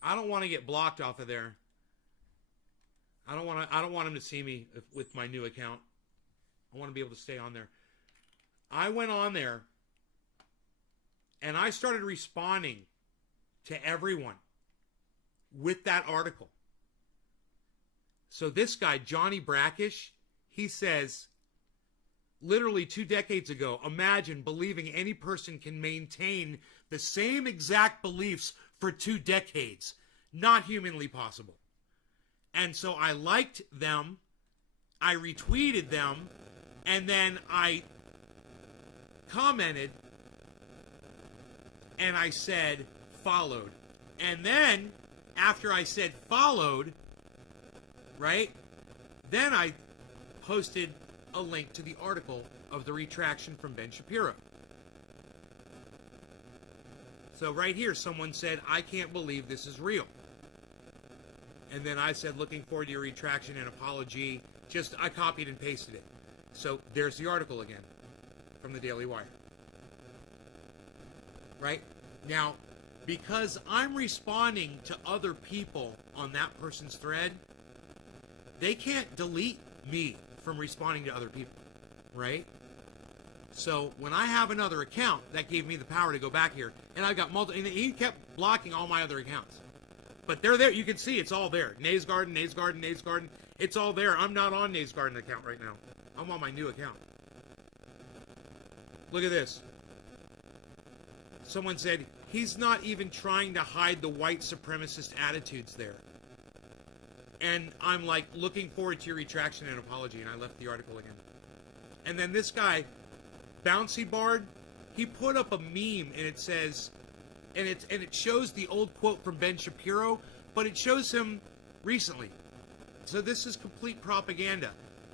I don't want to get blocked off of there. I don't want him to see me with my new account. I want to be able to stay on there. I went on there and I started responding to everyone with that article. So this guy, Johnny Brackish, he says, literally 2 decades ago, imagine believing any person can maintain the same exact beliefs for 2 decades. Not humanly possible. And so I liked them, I retweeted them, and then I commented, and I said followed. And then, after I said followed, right, then I posted a link to the article of the retraction from Ben Shapiro. So right here, someone said, I can't believe this is real. And then I said, looking forward to your retraction and apology. Just, I copied and pasted it. So there's the article again from the Daily Wire. Right? Now, because I'm responding to other people on that person's thread, they can't delete me from responding to other people. Right? So when I have another account, that gave me the power to go back here. And I got multiple, and he kept blocking all my other accounts. But they're there. You can see it's all there. Nays Garden, Nays Garden, Nays Garden. It's all there. I'm not on Nays Garden account right now. I'm on my new account. Look at this. Someone said, he's not even trying to hide the white supremacist attitudes there. And I'm like, looking forward to your retraction and apology. And I left the article again. And then this guy, Bouncy Bard, he put up a meme and it says, and it shows the old quote from Ben Shapiro, but it shows him recently. So this is complete propaganda.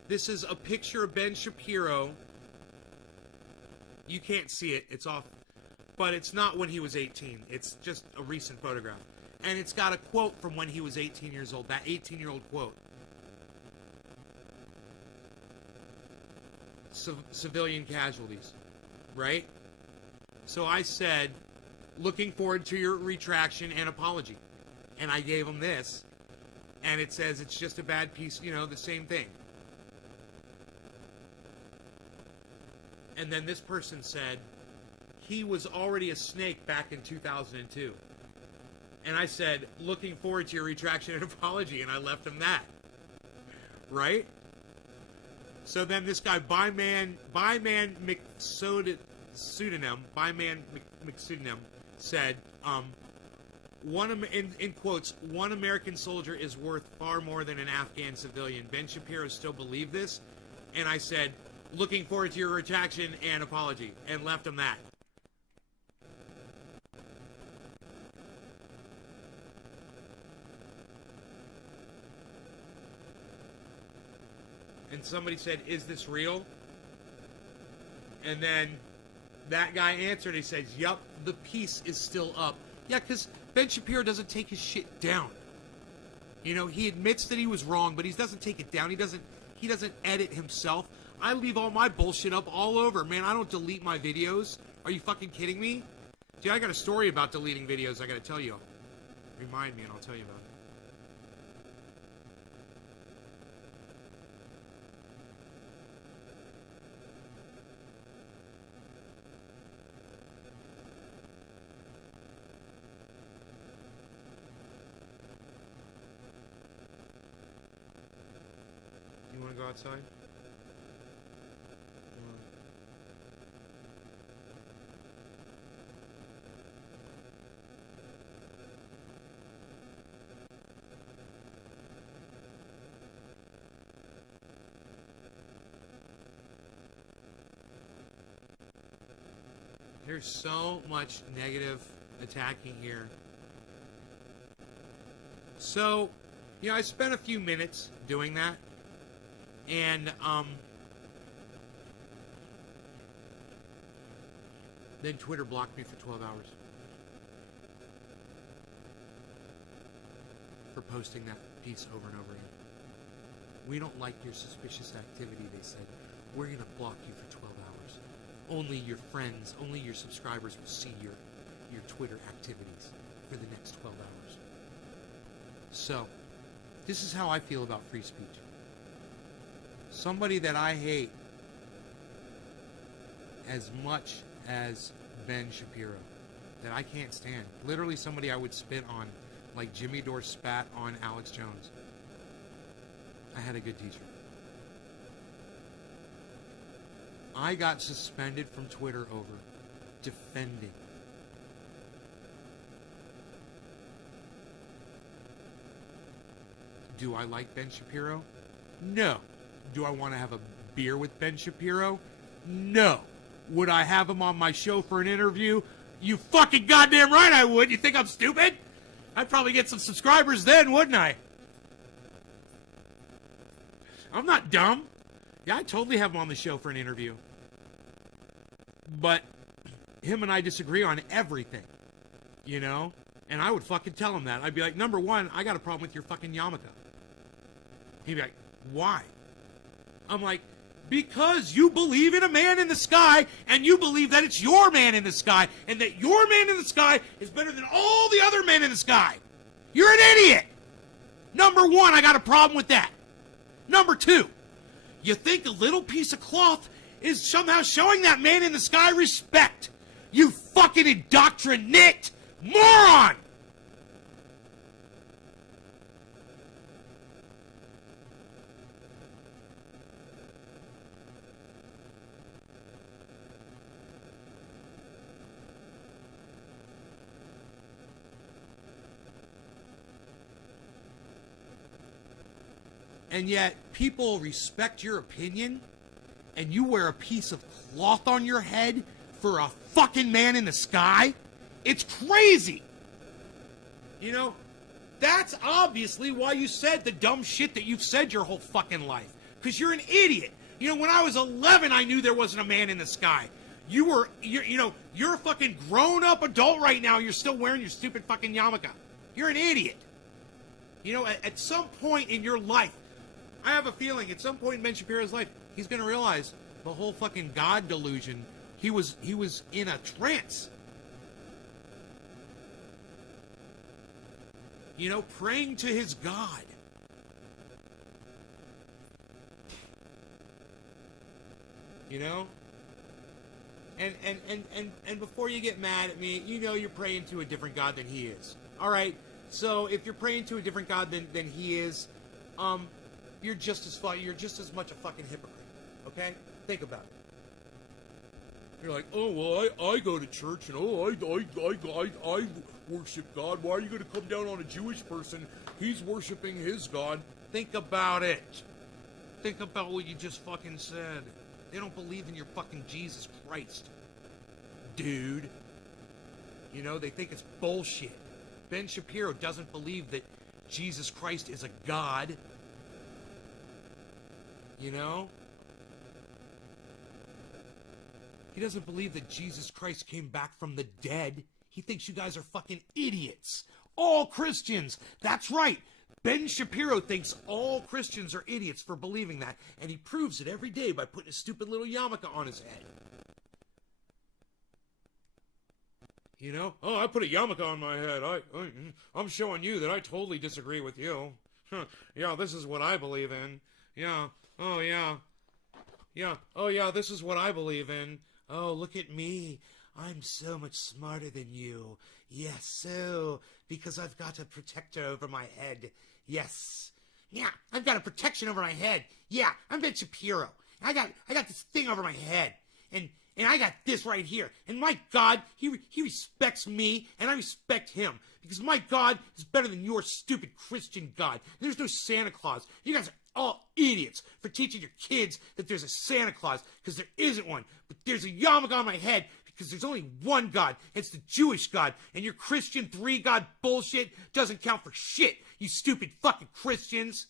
This is a picture of Ben Shapiro. You can't see it, it's off, but it's not when he was 18. It's just a recent photograph. And it's got a quote from when he was 18 years old, that 18-year-old quote. Civilian casualties, right? So I said, looking forward to your retraction and apology. And I gave him this, and it says it's just a bad piece, you know, the same thing. And then this person said he was already a snake back in 2002. And I said, looking forward to your retraction and apology, and I left him that. Right? So then this guy, Byman McPseudonym, said, in quotes, one American soldier is worth far more than an Afghan civilian. Ben Shapiro still believe this? And I said, looking forward to your retraction and apology, and left him that. And somebody said, is this real? And then that guy answered, he says, yup, the piece is still up. Yeah, because Ben Shapiro doesn't take his shit down. You know, he admits that he was wrong, but he doesn't take it down. He doesn't edit himself. I leave all my bullshit up all over. Man, I don't delete my videos. Are you fucking kidding me? Dude, I got a story about deleting videos I gotta tell you. Remind me and I'll tell you about it. You want to go outside? There's so much negative attacking here. So, you know, I spent a few minutes doing that. And, then Twitter blocked me for 12 hours. For posting that piece over and over again. We don't like your suspicious activity, they said. We're going to block you for 12 hours. Only your friends, only your subscribers will see your Twitter activities for the next 12 hours. So, this is how I feel about free speech. Somebody that I hate as much as Ben Shapiro, that I can't stand. Literally somebody I would spit on, like Jimmy Dore spat on Alex Jones. I had a good teacher. I got suspended from Twitter over defending. Do I like Ben Shapiro? No. Do I want to have a beer with Ben Shapiro? No. Would I have him on my show for an interview? You fucking goddamn right I would. You think I'm stupid? I'd probably get some subscribers then, wouldn't I? I'm not dumb. Yeah, I'd totally have him on the show for an interview. But him and I disagree on everything, you know? And I would fucking tell him that. I'd be like, number one, I got a problem with your fucking yarmulke. He'd be like, why? I'm like, because you believe in a man in the sky, and you believe that it's your man in the sky, and that your man in the sky is better than all the other men in the sky. You're an idiot. Number one, I got a problem with that. Number two, you think a little piece of cloth is somehow showing that man in the sky respect. You fucking indoctrinate moron! And yet, people respect your opinion, and you wear a piece of cloth on your head for a fucking man in the sky? It's crazy! You know, that's obviously why you said the dumb shit that you've said your whole fucking life. Because you're an idiot. You know, when I was 11, I knew there wasn't a man in the sky. You're a fucking grown-up adult right now, you're still wearing your stupid fucking yarmulke. You're an idiot. You know, at some point in your life, I have a feeling at some point in Ben Shapiro's life, he's going to realize the whole fucking God delusion. He was in a trance. You know, praying to his God. You know? And before you get mad at me, you know you're praying to a different God than he is. All right? So if you're praying to a different God than he is, you're just as much a fucking hypocrite. Okay? Think about it. You're like, oh, well, I go to church, and I worship God. Why are you going to come down on a Jewish person? He's worshiping his God. Think about it. Think about what you just fucking said. They don't believe in your fucking Jesus Christ. Dude. You know, they think it's bullshit. Ben Shapiro doesn't believe that Jesus Christ is a God. You know? He doesn't believe that Jesus Christ came back from the dead. He thinks you guys are fucking idiots. All Christians. That's right. Ben Shapiro thinks all Christians are idiots for believing that. And he proves it every day by putting a stupid little yarmulke on his head. You know? Oh, I put a yarmulke on my head. I'm showing you that I totally disagree with you. Yeah, this is what I believe in. Yeah. Oh, yeah. Yeah. Oh, yeah, this is what I believe in. Oh, look at me. I'm so much smarter than you. Yes, so, because I've got a protector over my head. Yes. Yeah, I've got a protection over my head. Yeah, I'm Ben Shapiro. I got this thing over my head. And I got this right here. And my God, he respects me, and I respect him. Because my God is better than your stupid Christian God. There's no Santa Claus. You guys are all idiots for teaching your kids that there's a Santa Claus, because there isn't one. But there's a yarmulke on my head because there's only one God. It's the Jewish God. And your Christian three-God bullshit doesn't count for shit, you stupid fucking Christians.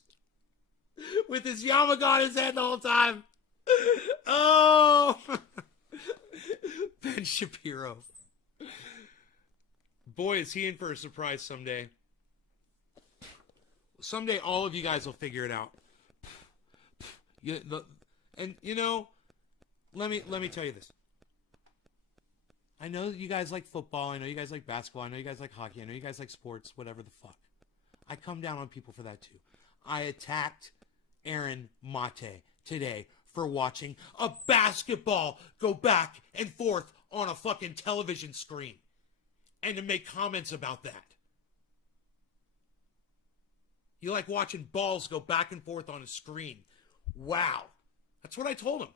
With his yarmulke on his head the whole time. Oh! Ben Shapiro. Boy, is he in for a surprise someday. Someday all of you guys will figure it out. And you know, let me tell you this. I know that you guys like football. I know you guys like basketball. I know you guys like hockey. I know you guys like sports, whatever the fuck. I come down on people for that too. I attacked Aaron Mate today for watching a basketball go back and forth on a fucking television screen and to make comments about that. You like watching balls go back and forth on a screen. Wow. That's what I told him.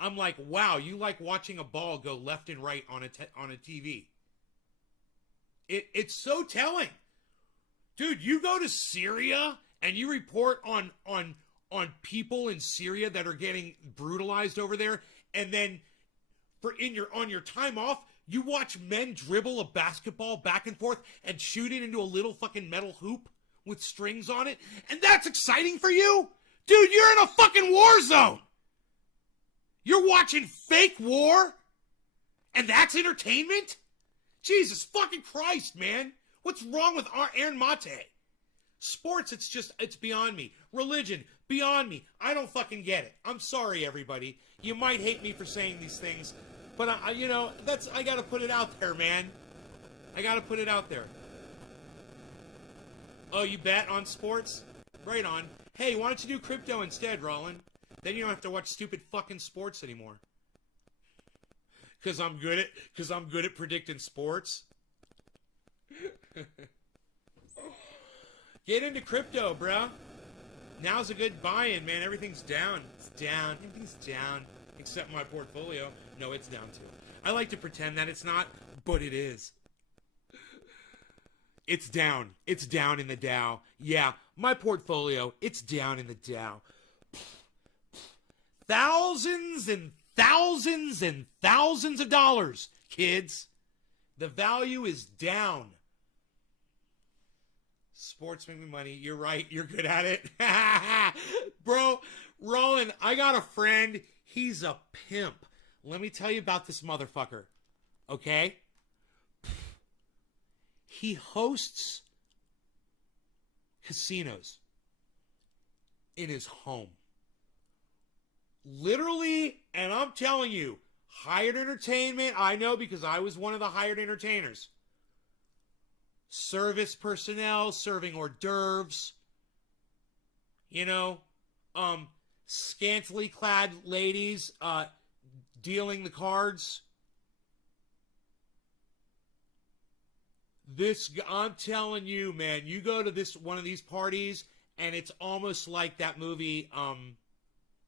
I'm like, wow, you like watching a ball go left and right on a TV. It's so telling. Dude, you go to Syria and you report on people in Syria that are getting brutalized over there, and then on your time off, you watch men dribble a basketball back and forth and shoot it into a little fucking metal hoop with strings on it, and that's exciting for you? Dude, you're in a fucking war zone. You're watching fake war? And that's entertainment? Jesus fucking Christ, man. What's wrong with Aaron Mate? Sports, it's beyond me. Religion, beyond me. I don't fucking get it. I'm sorry, everybody. You might hate me for saying these things, but I gotta put it out there, man. I gotta put it out there. Oh, you bet on sports? Right on. Hey, why don't you do crypto instead, Roland? Then you don't have to watch stupid fucking sports anymore. Cause I'm good at predicting sports. Get into crypto, bro. Now's a good buy-in, man. Everything's down. It's down. Everything's down. Except my portfolio. No, it's down too. I like to pretend that it's not, but it is. It's down. It's down in the Dow. Yeah, my portfolio, it's down in the Dow. Thousands and thousands and thousands of dollars, kids. The value is down. Sports make me money. You're right. You're good at it. Bro, Roland, I got a friend. He's a pimp. Let me tell you about this motherfucker. Okay? He hosts casinos in his home. Literally, and I'm telling you, hired entertainment, I know because I was one of the hired entertainers. Service personnel serving hors d'oeuvres. Scantily clad ladies dealing the cards. I'm telling you, man, you go to one of these parties and it's almost like that movie,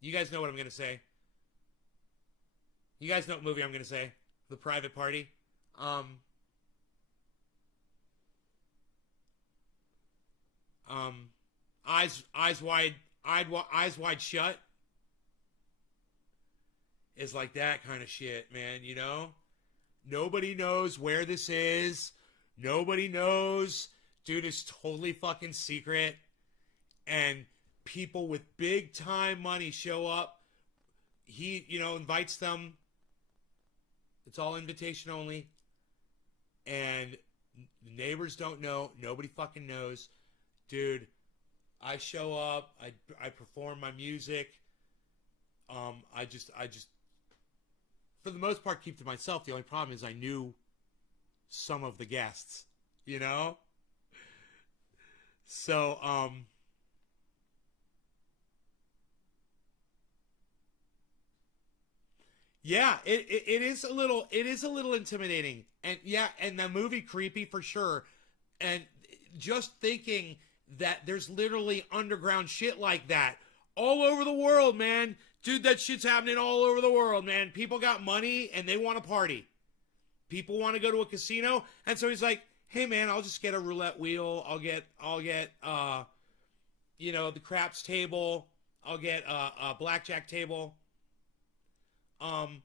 you guys know what I'm going to say. You guys know what movie I'm going to say. The Private Party. Eyes Wide Shut. Is like that kind of shit, man, you know? Nobody knows where this is. Nobody knows. Dude, it's totally fucking secret. And people with big time money show up. He, invites them. It's all invitation only. And the neighbors don't know. Nobody fucking knows. Dude, I show up. I perform my music. I just for the most part keep to myself. The only problem is I knew some of the guests, So, yeah, it is a little intimidating. And yeah, and the movie creepy for sure. And just thinking that there's literally underground shit like that all over the world, man. Dude, that shit's happening all over the world, man. People got money and they want to party. People want to go to a casino, and so he's like, "Hey, man, I'll just get a roulette wheel. I'll get the craps table. I'll get a blackjack table. And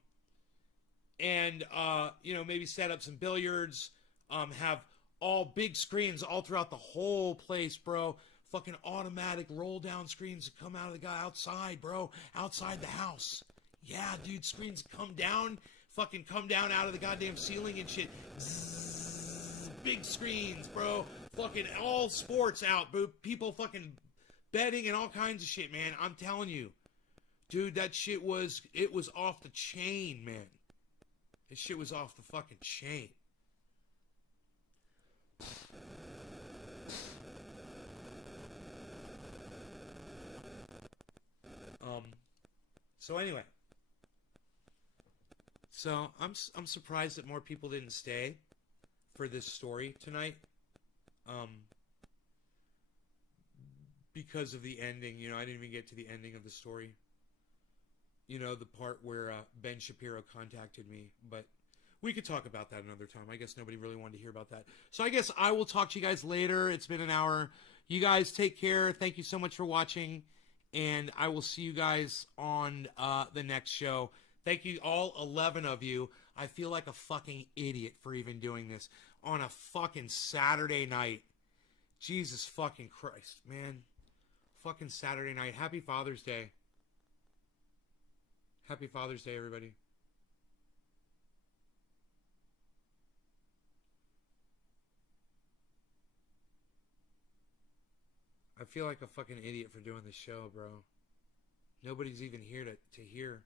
maybe set up some billiards. Have all big screens all throughout the whole place, bro. Fucking automatic roll down screens that come out of the guy outside, bro. Outside the house. Yeah, dude, screens come down out of the goddamn ceiling and shit. Zzz, big screens, bro. Fucking all sports out, bro. People fucking betting and all kinds of shit, man. I'm telling you. Dude, that shit was off the chain, man. That shit was off the fucking chain. So anyway. So I'm surprised that more people didn't stay for this story tonight. Because of the ending, I didn't even get to the ending of the story. You know, the part where Ben Shapiro contacted me, but we could talk about that another time. I guess nobody really wanted to hear about that. So I guess I will talk to you guys later. It's been an hour. You guys take care. Thank you so much for watching. And I will see you guys on the next show. Thank you, all 11 of you. I feel like a fucking idiot for even doing this on a fucking Saturday night. Jesus fucking Christ, man. Fucking Saturday night. Happy Father's Day. Happy Father's Day, everybody. I feel like a fucking idiot for doing this show, bro. Nobody's even here to hear.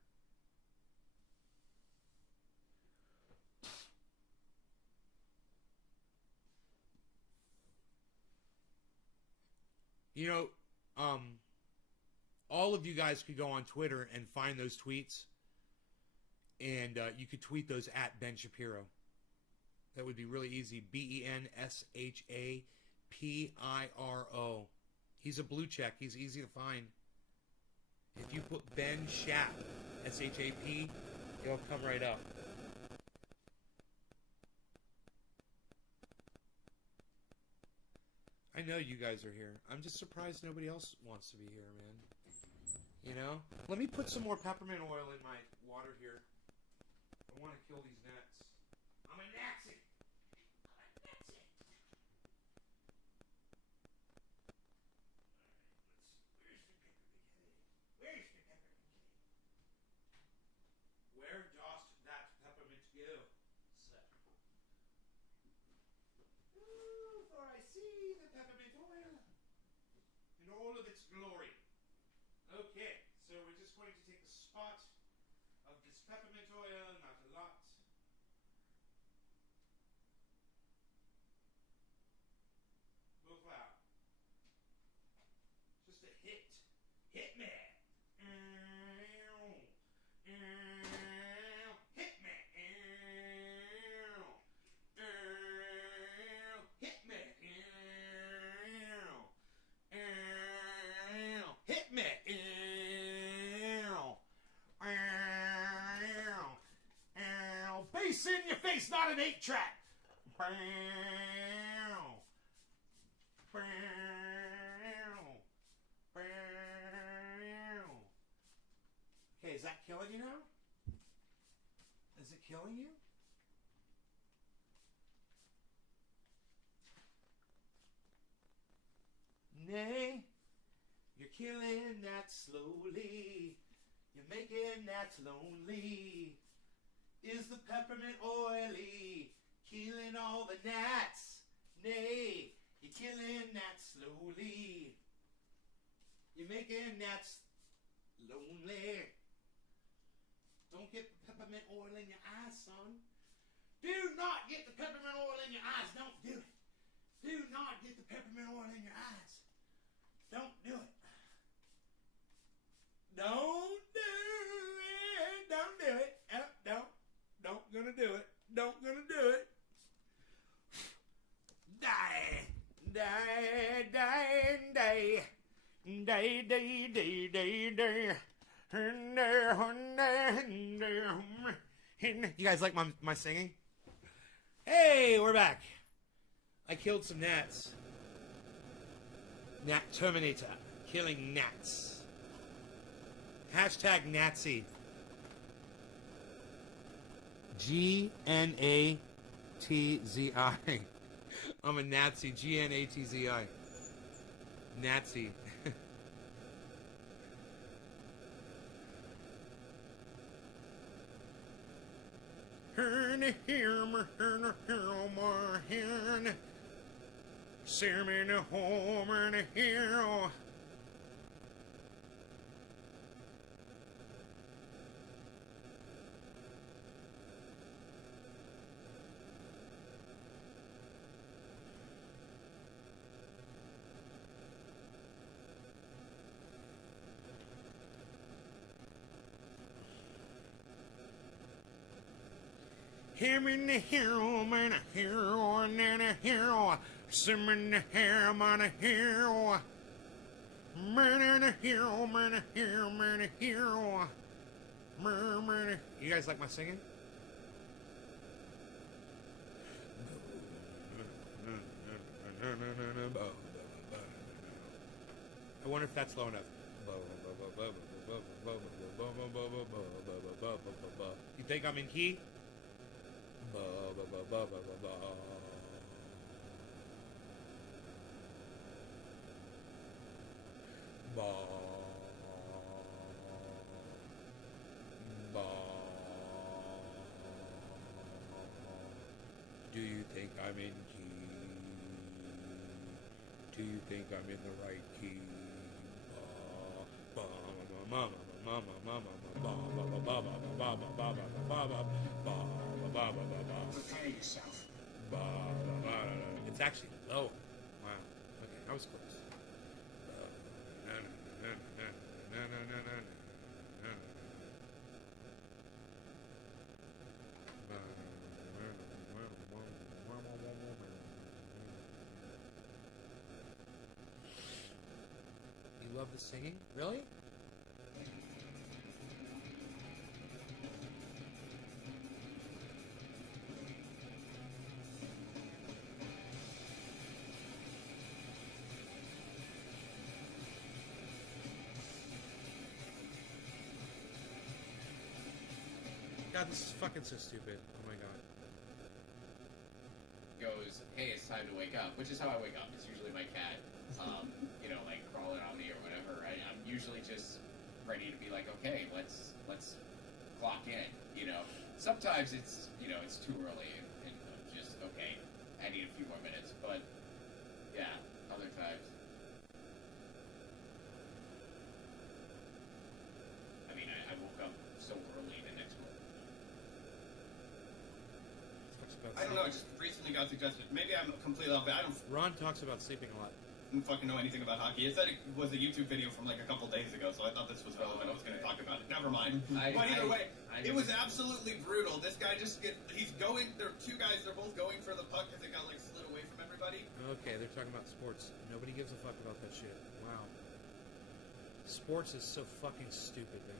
You know, all of you guys could go on Twitter and find those tweets. And you could tweet those at Ben Shapiro. That would be really easy. BenShapiro. He's a blue check. He's easy to find. If you put Ben Shap, S-H-A-P, it'll come right up. I know you guys are here. I'm just surprised nobody else wants to be here, man. You know? Let me put some more peppermint oil in my water here. I want to kill these gnats. I'm a Nazi! Where doth that peppermint go? Ooh, for I see the peppermint oil in all of its glory. Okay, so we're just going to take a spot of this peppermint oil, not a lot. Move out. Just a hit. Hit me. Hit me. Hit me. Hit me. Bass in your face, not an 8-track. Okay, is that killing you now? Is it killing you? Nay, you're killing that slowly. You're making that lonely. Is the peppermint oily killing all the gnats? Nay, you're killing that slowly. You're making gnats lonely. Don't get the peppermint oil in your eyes, son. Do not get the peppermint oil in your eyes. Don't do it. Do not get the peppermint oil in your eyes. Don't do it. Don't do it. Don't do it. Don't gonna do it. Don't gonna do it. Die. Die. Die. Die. Die. Die. Die. Die. Die. You guys like my singing? Hey, we're back. I killed some gnats. Gnat Terminator. Killing gnats. Hashtag Nazi. G-N-A-T-Z-I. I'm a Nazi. G-N-A-T-Z-I. Nazi. Him and the hero, man, a hero, and then a hero. Sim and the hero, man, a hero. Man and a hero, man, a hero, man, a hero. You guys like my singing? I wonder if that's low enough. You think I'm in key? Do you think I'm in key? Do you think I'm in the right key? Prepare yourself. It's actually low. Wow. Okay, I was close. You love the singing? Really? God, this is fucking so stupid. Oh my god. Goes, hey, it's time to wake up, which is how I wake up. It's usually my cat, like crawling on me or whatever. I'm usually just ready to be like, okay, let's clock in. Sometimes it's too early and I'm just okay. I need a few more minutes, but yeah, other times. I mean, I woke up so early the next morning. I don't know. It just recently got suggested. Maybe I'm completely off. I don't Ron talks about sleeping a lot. fucking know anything about hockey. It said it was a YouTube video from like a couple days ago, so I thought this was relevant. I was going to talk about it. Never mind. But either way, it was absolutely brutal. This guy he's going. There are two guys. They're both going for the puck because they got like slid away from everybody. Okay, they're talking about sports. Nobody gives a fuck about that shit. Wow. Sports is so fucking stupid, man.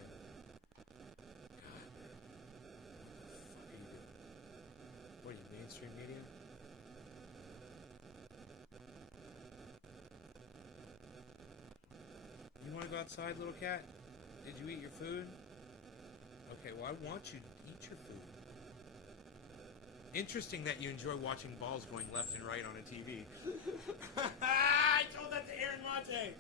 God, man. What are you, mainstream media? You want to go outside, little cat? Did you eat your food? Okay, well, I want you to eat your food. Interesting that you enjoy watching balls going left and right on a TV. I told that to Aaron Latte.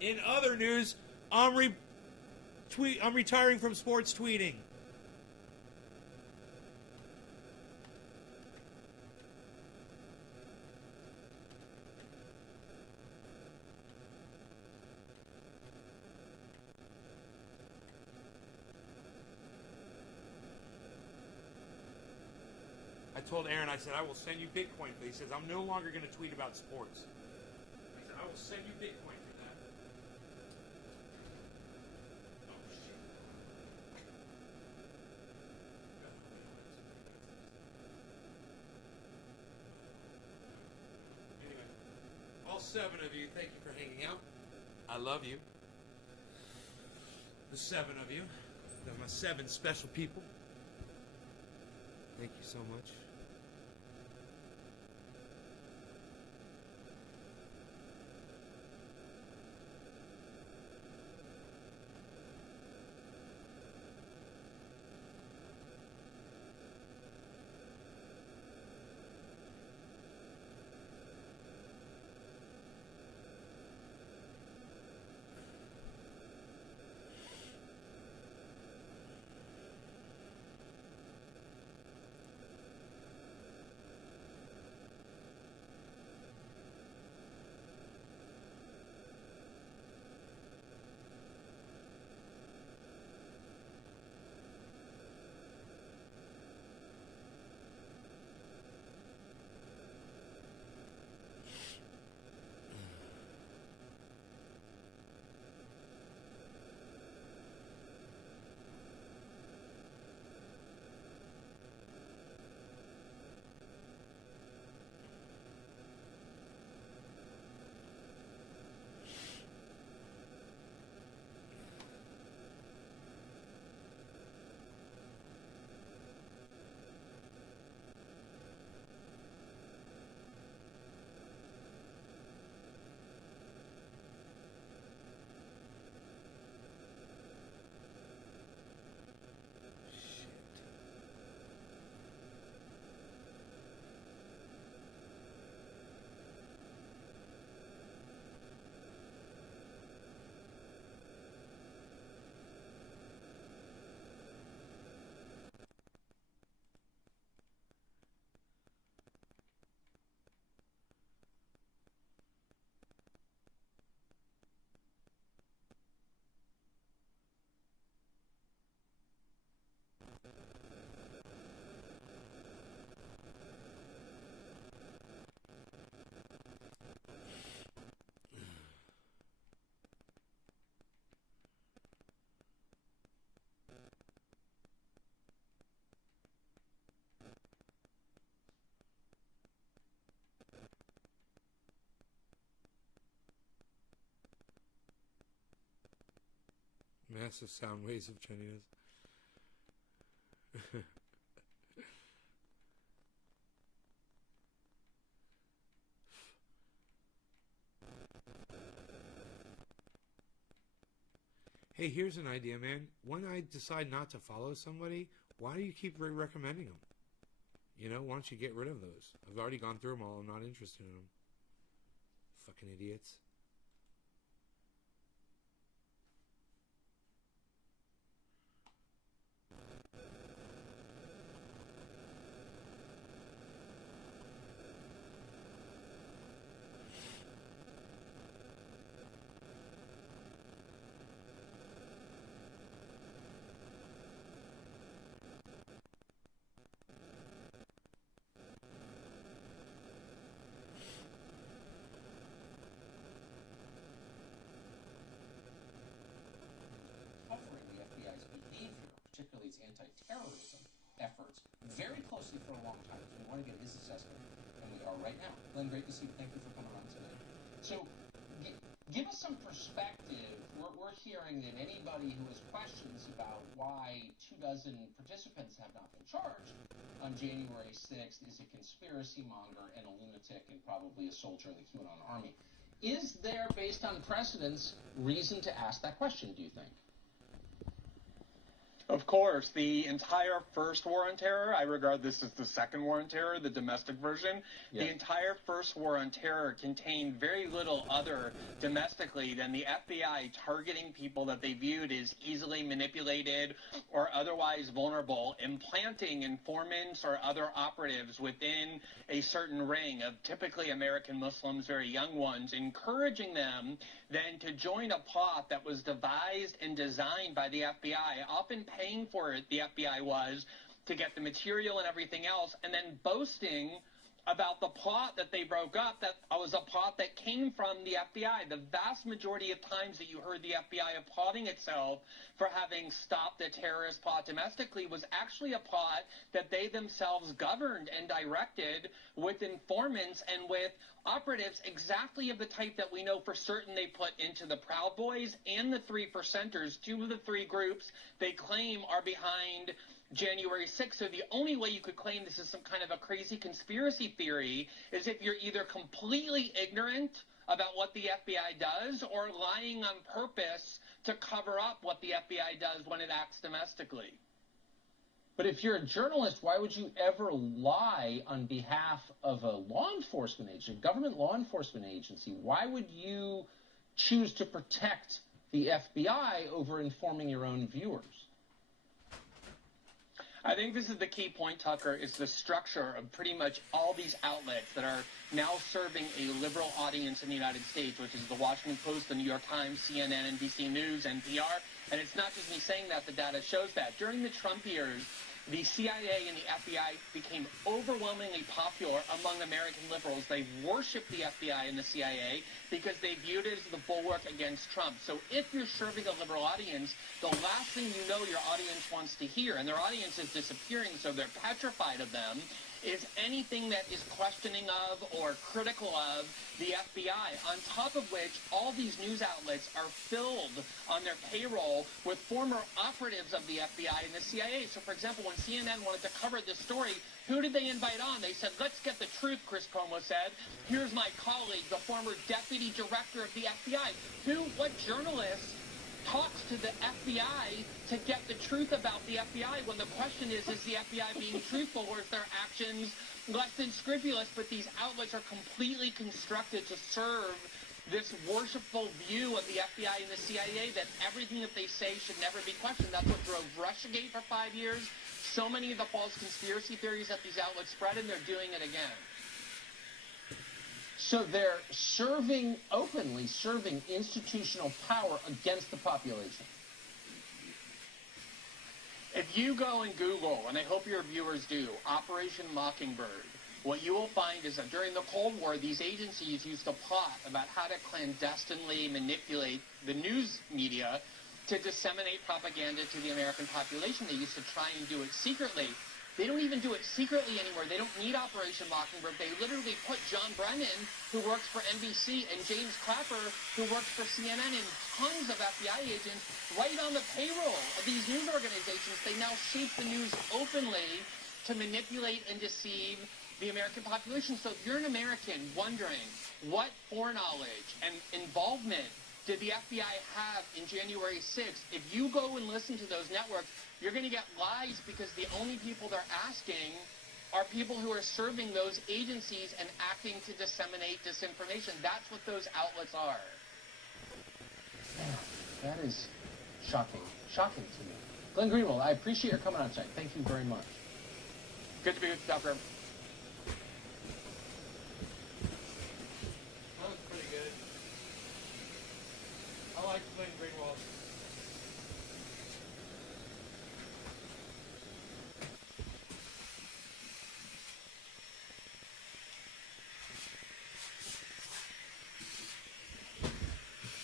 In other news, I'm retiring from sports tweeting. I told Aaron, I said, I will send you Bitcoin. But he says, I'm no longer going to tweet about sports. I said, I will send you Bitcoin for that. Oh, shit. Anyway, all 7 of you, thank you for hanging out. I love you. The 7 of you. They're my 7 special people. Thank you so much. Massive sound waves of Chinese. Hey, here's an idea, man. When I decide not to follow somebody, why do you keep recommending them? You know, why don't you get rid of those? I've already gone through them all. I'm not interested in them. Fucking idiots. Covering the FBI's behavior, particularly its anti-terrorism efforts, very closely for a long time. So we want to get his assessment, and we are right now. Glenn, great to see you. Thank you for coming on today. So give us some perspective. We're hearing that anybody who has questions about why 24 participants have not been charged on January 6th is a conspiracy monger and a lunatic and probably a soldier in the QAnon army. Is there, based on precedents, reason to ask that question, do you think? Of course, the entire first war on terror, I regard this as the second war on terror, the domestic version. Yeah. The entire first war on terror contained very little other domestically than the FBI targeting people that they viewed as easily manipulated or otherwise vulnerable, implanting informants or other operatives within a certain ring of typically American Muslims, very young ones, encouraging them then to join a plot that was devised and designed by the FBI, often paying for it, the FBI was, to get the material and everything else, and then boasting about the plot that they broke up that was a plot that came from the FBI. The vast majority of times that you heard the FBI applauding itself for having stopped a terrorist plot domestically was actually a plot that they themselves governed and directed with informants and with operatives exactly of the type that we know for certain they put into the Proud Boys and the Three Percenters, two of the three groups they claim are behind January 6th. So the only way you could claim this is some kind of a crazy conspiracy theory is if you're either completely ignorant about what the FBI does or lying on purpose to cover up what the FBI does when it acts domestically. But if you're a journalist, why would you ever lie on behalf of a law enforcement agency, a government law enforcement agency? Why would you choose to protect the FBI over informing your own viewers? I think this is the key point, Tucker, is the structure of pretty much all these outlets that are now serving a liberal audience in the United States, which is the Washington Post, the New York Times, CNN, NBC News, NPR. And it's not just me saying that, the data shows that. During the Trump years, the CIA and the FBI became overwhelmingly popular among American liberals. They worshiped the FBI and the CIA because they viewed it as the bulwark against Trump. So if you're serving a liberal audience, the last thing you know your audience wants to hear, and their audience is disappearing, so they're petrified of them, is anything that is questioning of or critical of the FBI, on top of which all these news outlets are filled on their payroll with former operatives of the FBI and the CIA. So, for example, when CNN wanted to cover this story, who did they invite on? They said, let's get the truth, Chris Cuomo said. Here's my colleague, the former deputy director of the FBI. What journalist talks to the FBI to get the truth about the FBI when the question is the FBI being truthful or is their actions less than scrupulous? But these outlets are completely constructed to serve this worshipful view of the FBI and the CIA that everything that they say should never be questioned. That's what drove Russiagate for 5 years. So many of the false conspiracy theories that these outlets spread, and they're doing it again. So they're openly serving institutional power against the population. If you go and Google, and I hope your viewers do, Operation Mockingbird, what you will find is that during the Cold War, these agencies used to plot about how to clandestinely manipulate the news media to disseminate propaganda to the American population. They used to try and do it secretly. They don't even do it secretly anymore. They don't need Operation Mockingbird. They literally put John Brennan who works for NBC, and James Clapper, who works for CNN, and tons of FBI agents right on the payroll of these news organizations. They now shape the news openly to manipulate and deceive the American population. So if you're an American wondering what foreknowledge and involvement did the FBI have in January 6th, if you go and listen to those networks, you're going to get lies, because the only people they're asking are people who are serving those agencies and acting to disseminate disinformation. That's what those outlets are. That is shocking. Shocking to me. Glenn Greenwald, I appreciate your coming on tonight. Thank you very much. Good to be with you, Tucker. That was pretty good. I like Glenn Greenwald.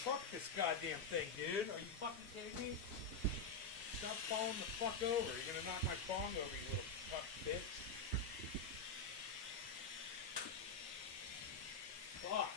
Fuck this goddamn thing, dude. Are you fucking kidding me? Stop falling the fuck over. You're gonna knock my bong over, you little fuck bitch. Fuck.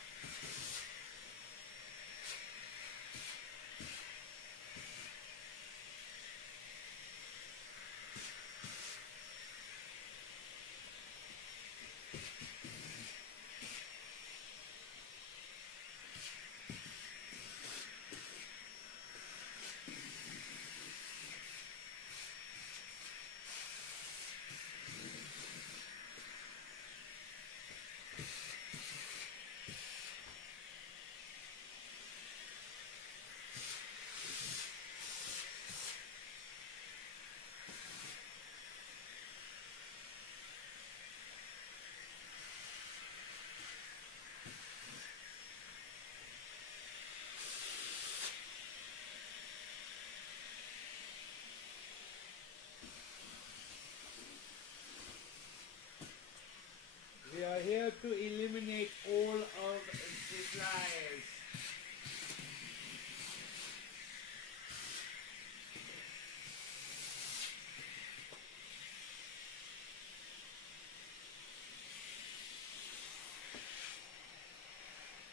We are here to eliminate all of the lies.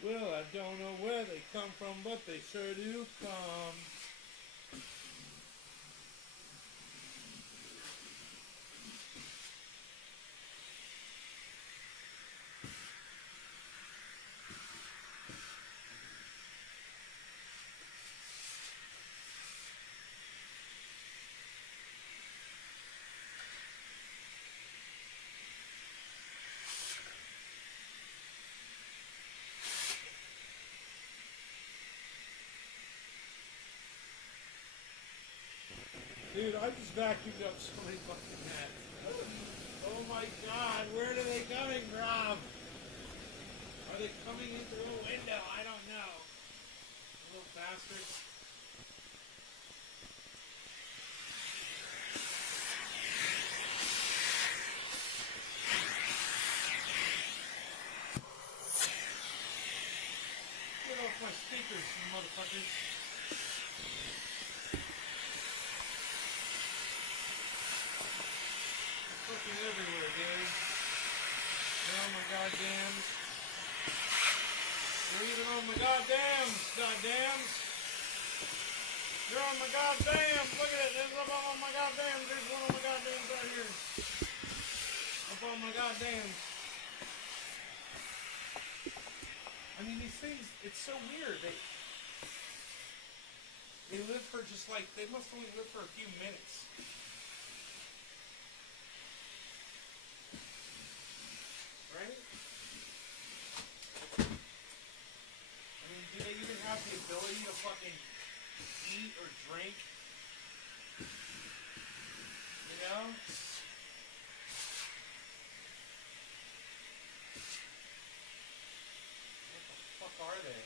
Well, I don't know where they come from, but they sure do come. Dude, I just vacuumed up so many fucking hats. Oh my god, where are they coming from? Are they coming in through a window? I don't know. Little bastards. Get off my speakers, you motherfuckers. Fucking everywhere, dude. They're on my goddams. They're even on my goddams, goddams. They're on my goddams. Look at it. There's up on my goddams. There's one on my goddams right here. Up on my goddams. I mean, these things, it's so weird. They live for just like, they must only live for a few minutes. Right? I mean, do they even have the ability to fucking eat or drink? You know? What the fuck are they?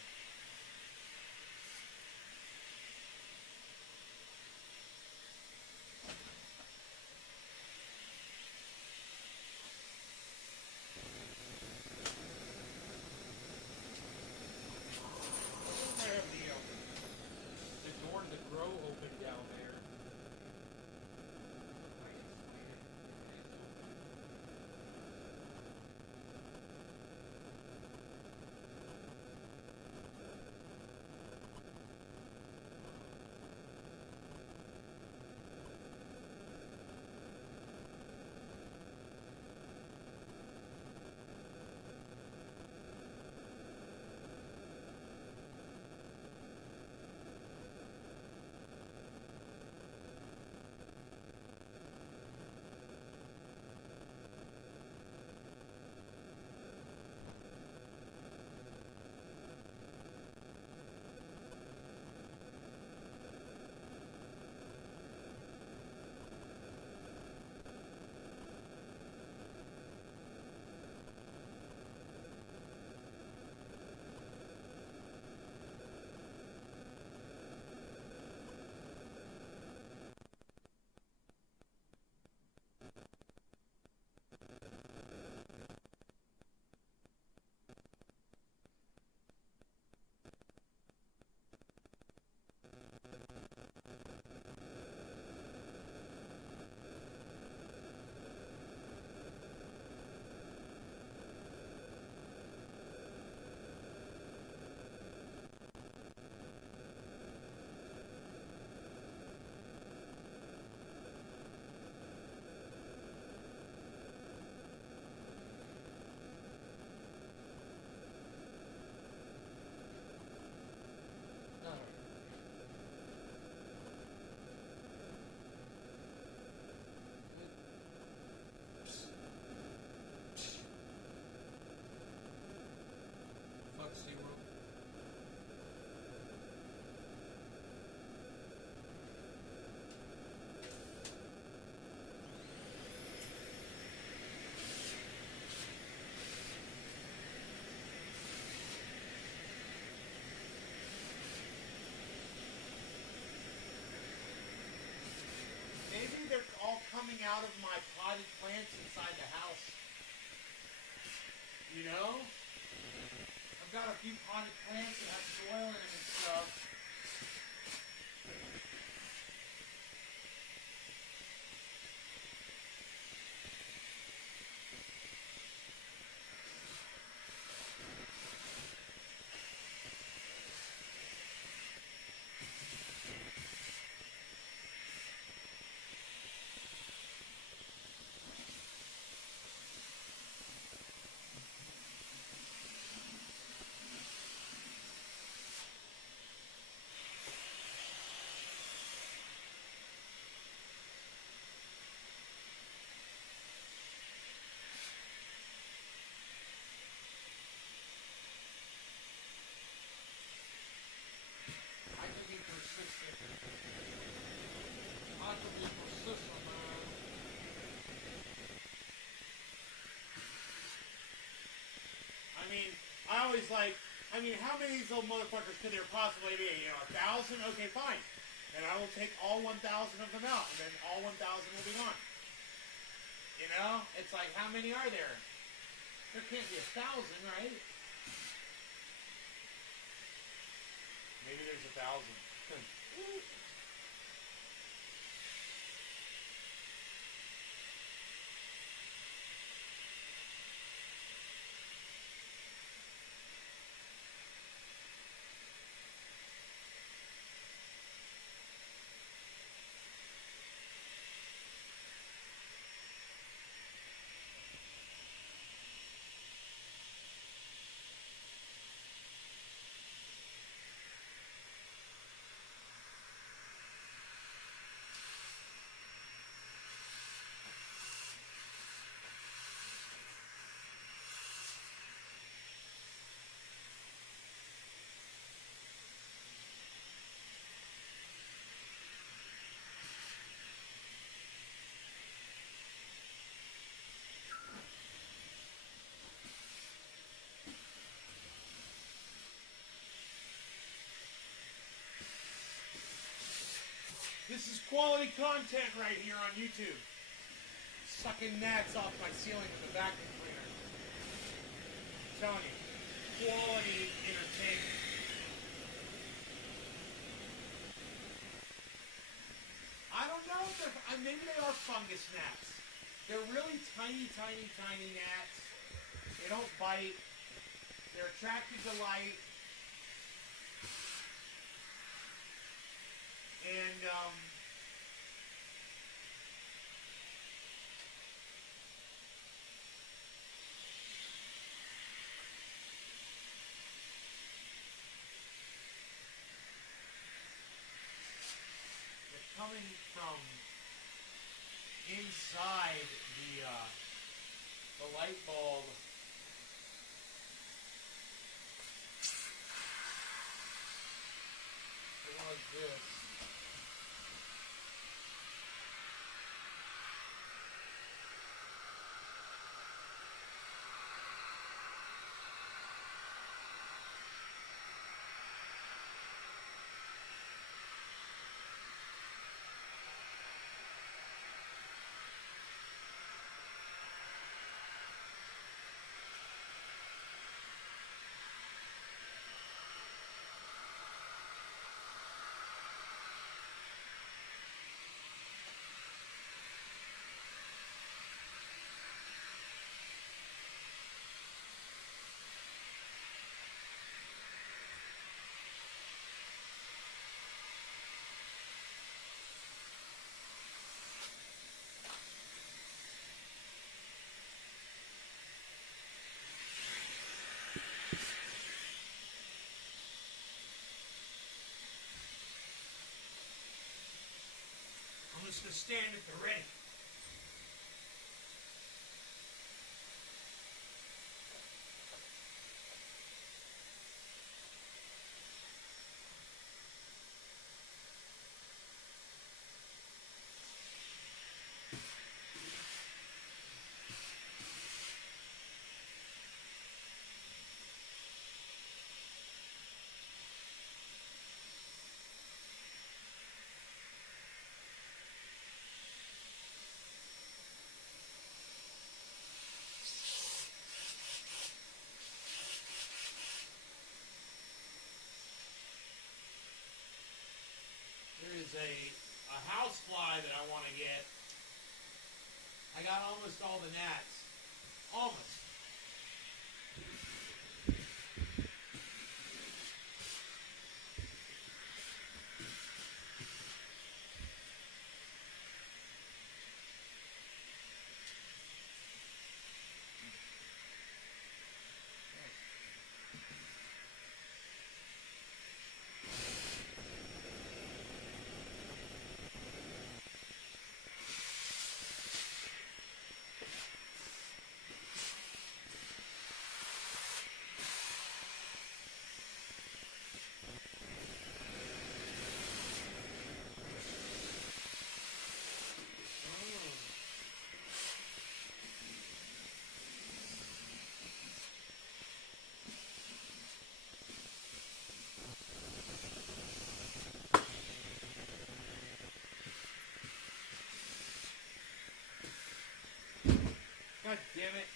lot of my potted plants inside the house. You know? I've got a few potted plants that have soil in them and stuff. I can be persistent. I can be persistent, man. I mean, how many of these little motherfuckers could there possibly be? You know, 1,000? Okay, fine. And I will take all 1,000 of them out, and then all 1,000 will be gone. You know? It's like, how many are there? There can't be 1,000, right? Maybe there's 1,000. This is quality content right here on YouTube. Sucking gnats off my ceiling with a vacuum cleaner. I'm telling you, quality entertainment. I don't know if maybe they are fungus gnats. They're really tiny, tiny, tiny gnats. They don't bite. They're attracted to light. And, they're coming from inside the light bulb. They go like this. I'm just going to stand at the ready. is a house fly that I want to get. I got almost all the gnats. Almost. God damn it.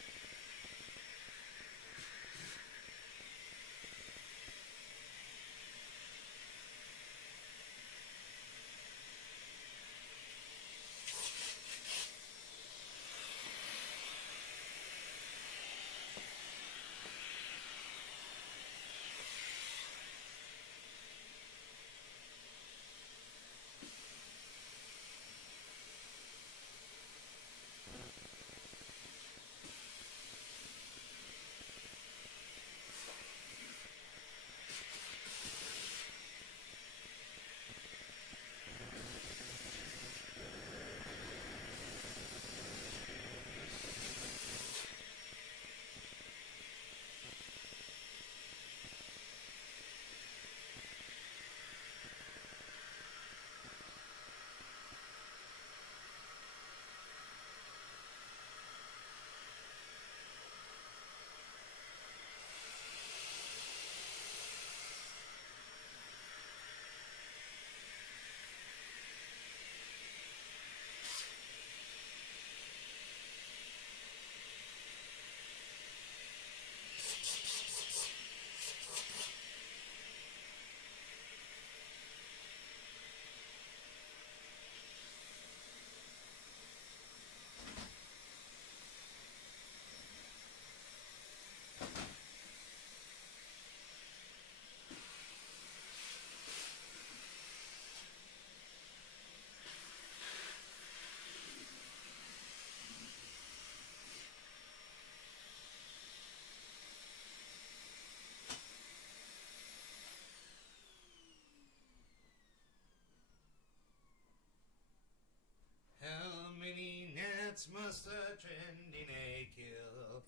How many gnats must a trending egg kill?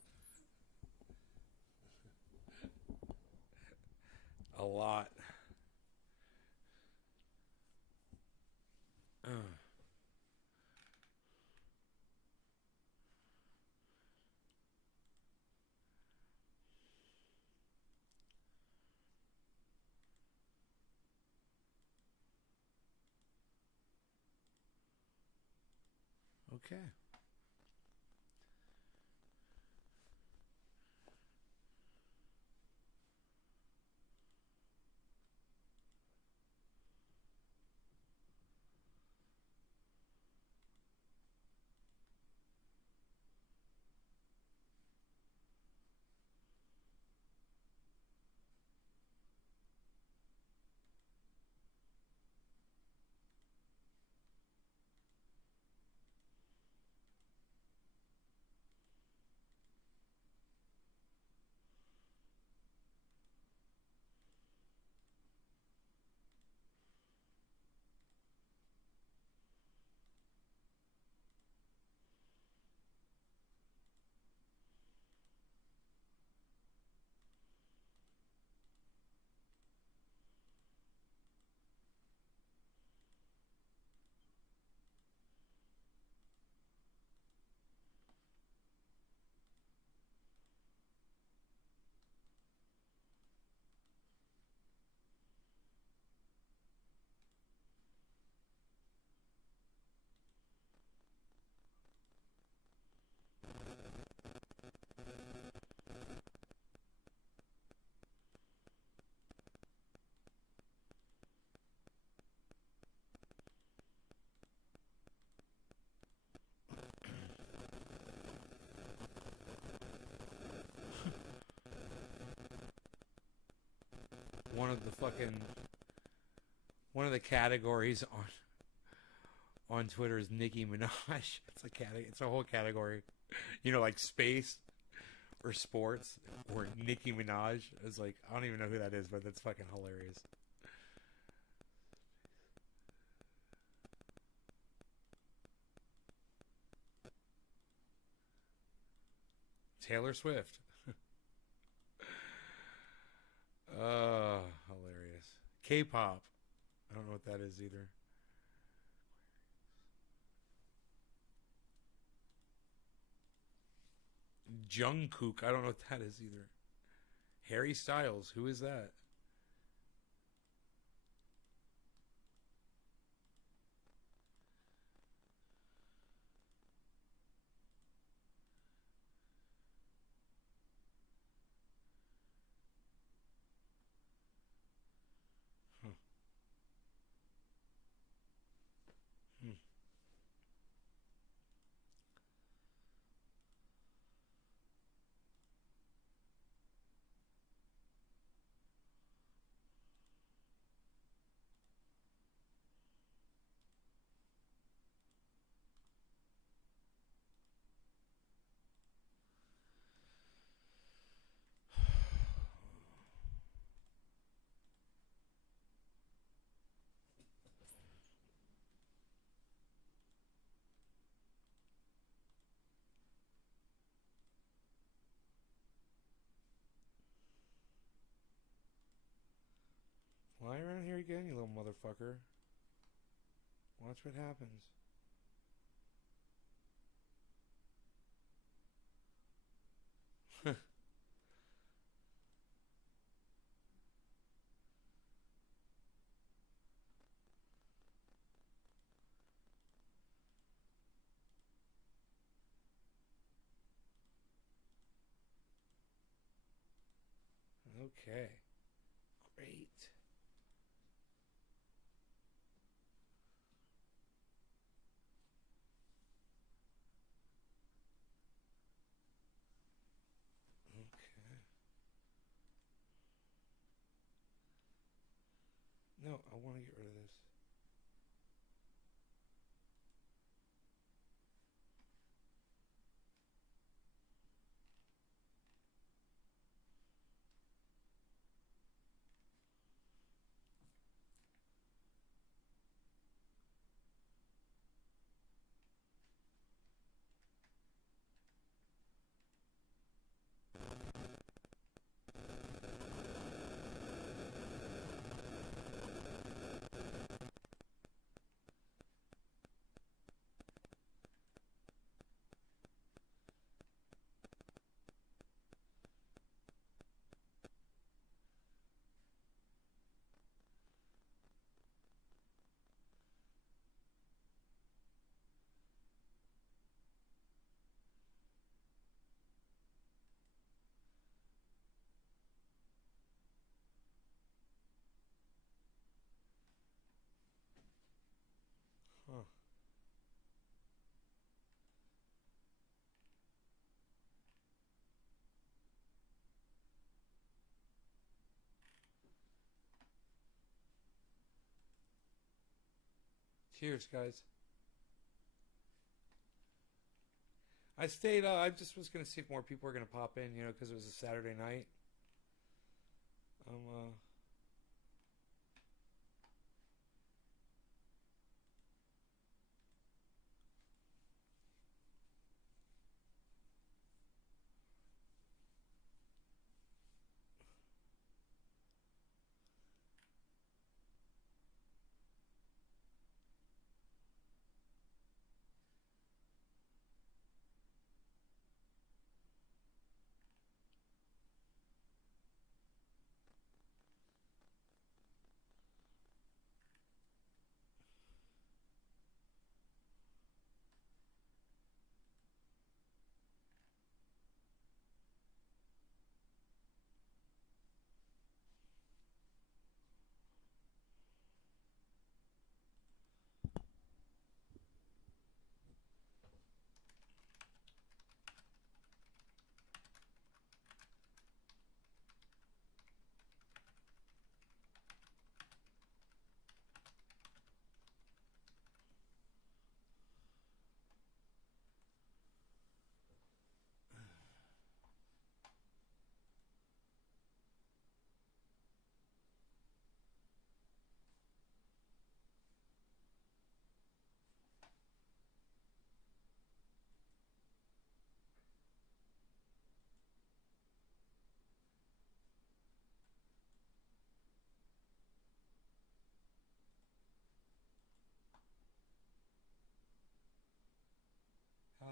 A lot. Okay. one of the fucking one of the categories on Twitter is Nicki Minaj. It's a whole category. You know, like space or sports or Nicki Minaj. It's like I don't even know who that is, but that's fucking hilarious. Taylor Swift. Hilarious. K-pop. I don't know what that is either. Jungkook. I don't know what that is either. Harry Styles. Who is that? Huh. Hmm. Fly around here again, you little motherfucker. Watch what happens. Okay. Great. Okay. No, I want to get rid of this. Huh. Cheers, guys. I stayed. I just was gonna see if more people were gonna pop in, you know, because it was a Saturday night. Um.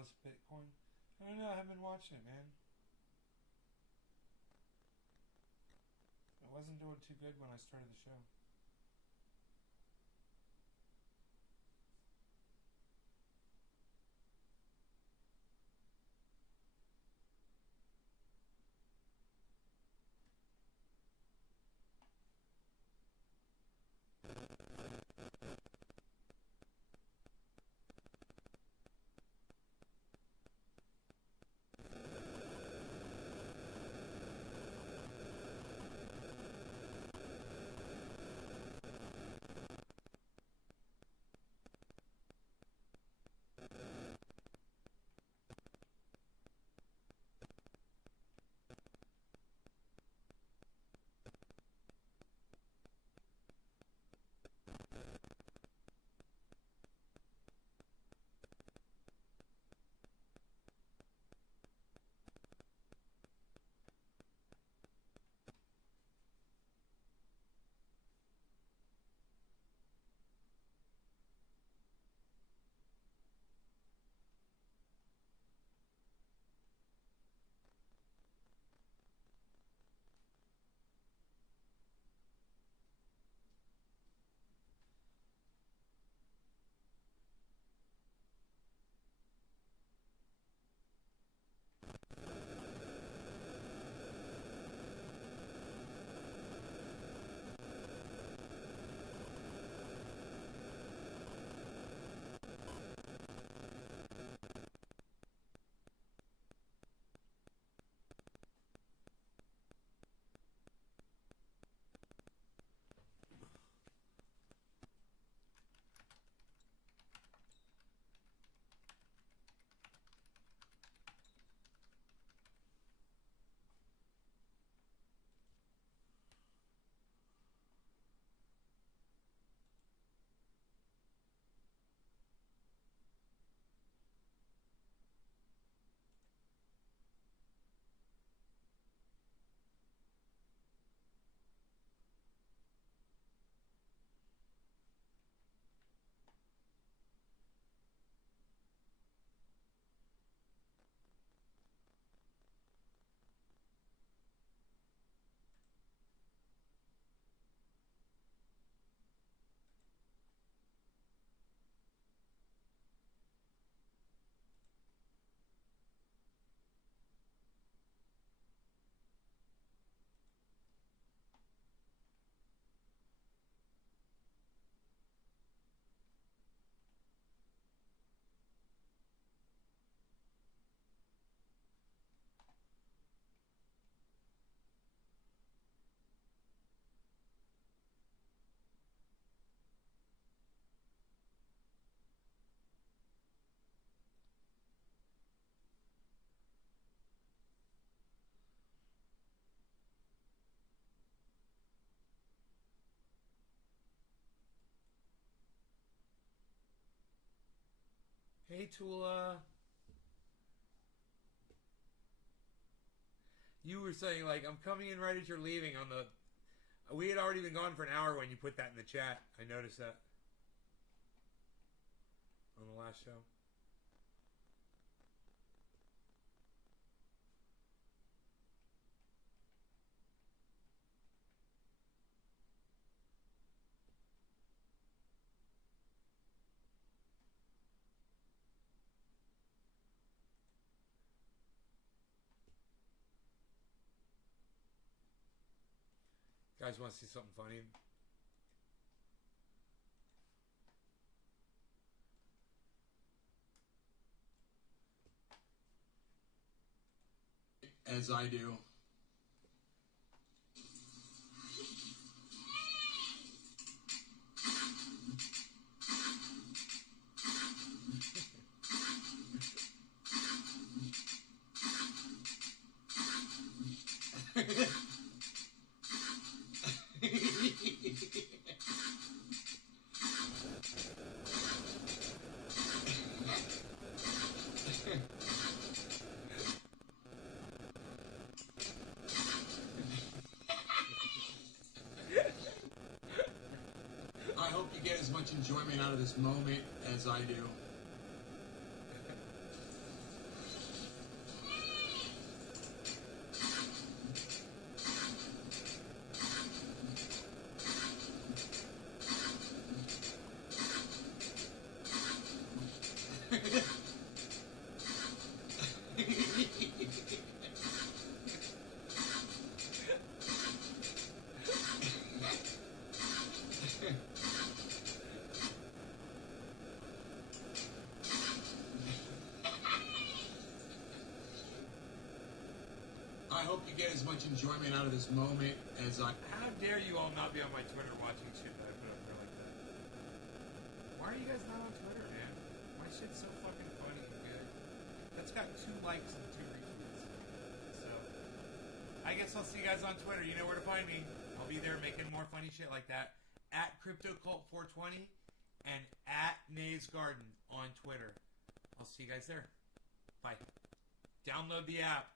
Dallas Bitcoin. I don't know. I haven't been watching it, man. I wasn't doing too good when I started the show. Hey, Tula. You were saying, like, I'm coming in right as you're leaving on the... We had already been gone for an hour when you put that in the chat. I noticed that. On the last show. Guys want to see something funny? As I do. I hope you get as much enjoyment out of this moment as I do. hope you get as much enjoyment out of this moment as I. How dare you all not be on my Twitter watching shit that I put up there like that? Why are you guys not on Twitter, man? My shit's so fucking funny and good. That's got 2 likes and 2 retweets. So, I guess I'll see you guys on Twitter. You know where to find me. I'll be there making more funny shit like that. At CryptoCult420 and at Nays Garden on Twitter. I'll see you guys there. Bye. Download the app.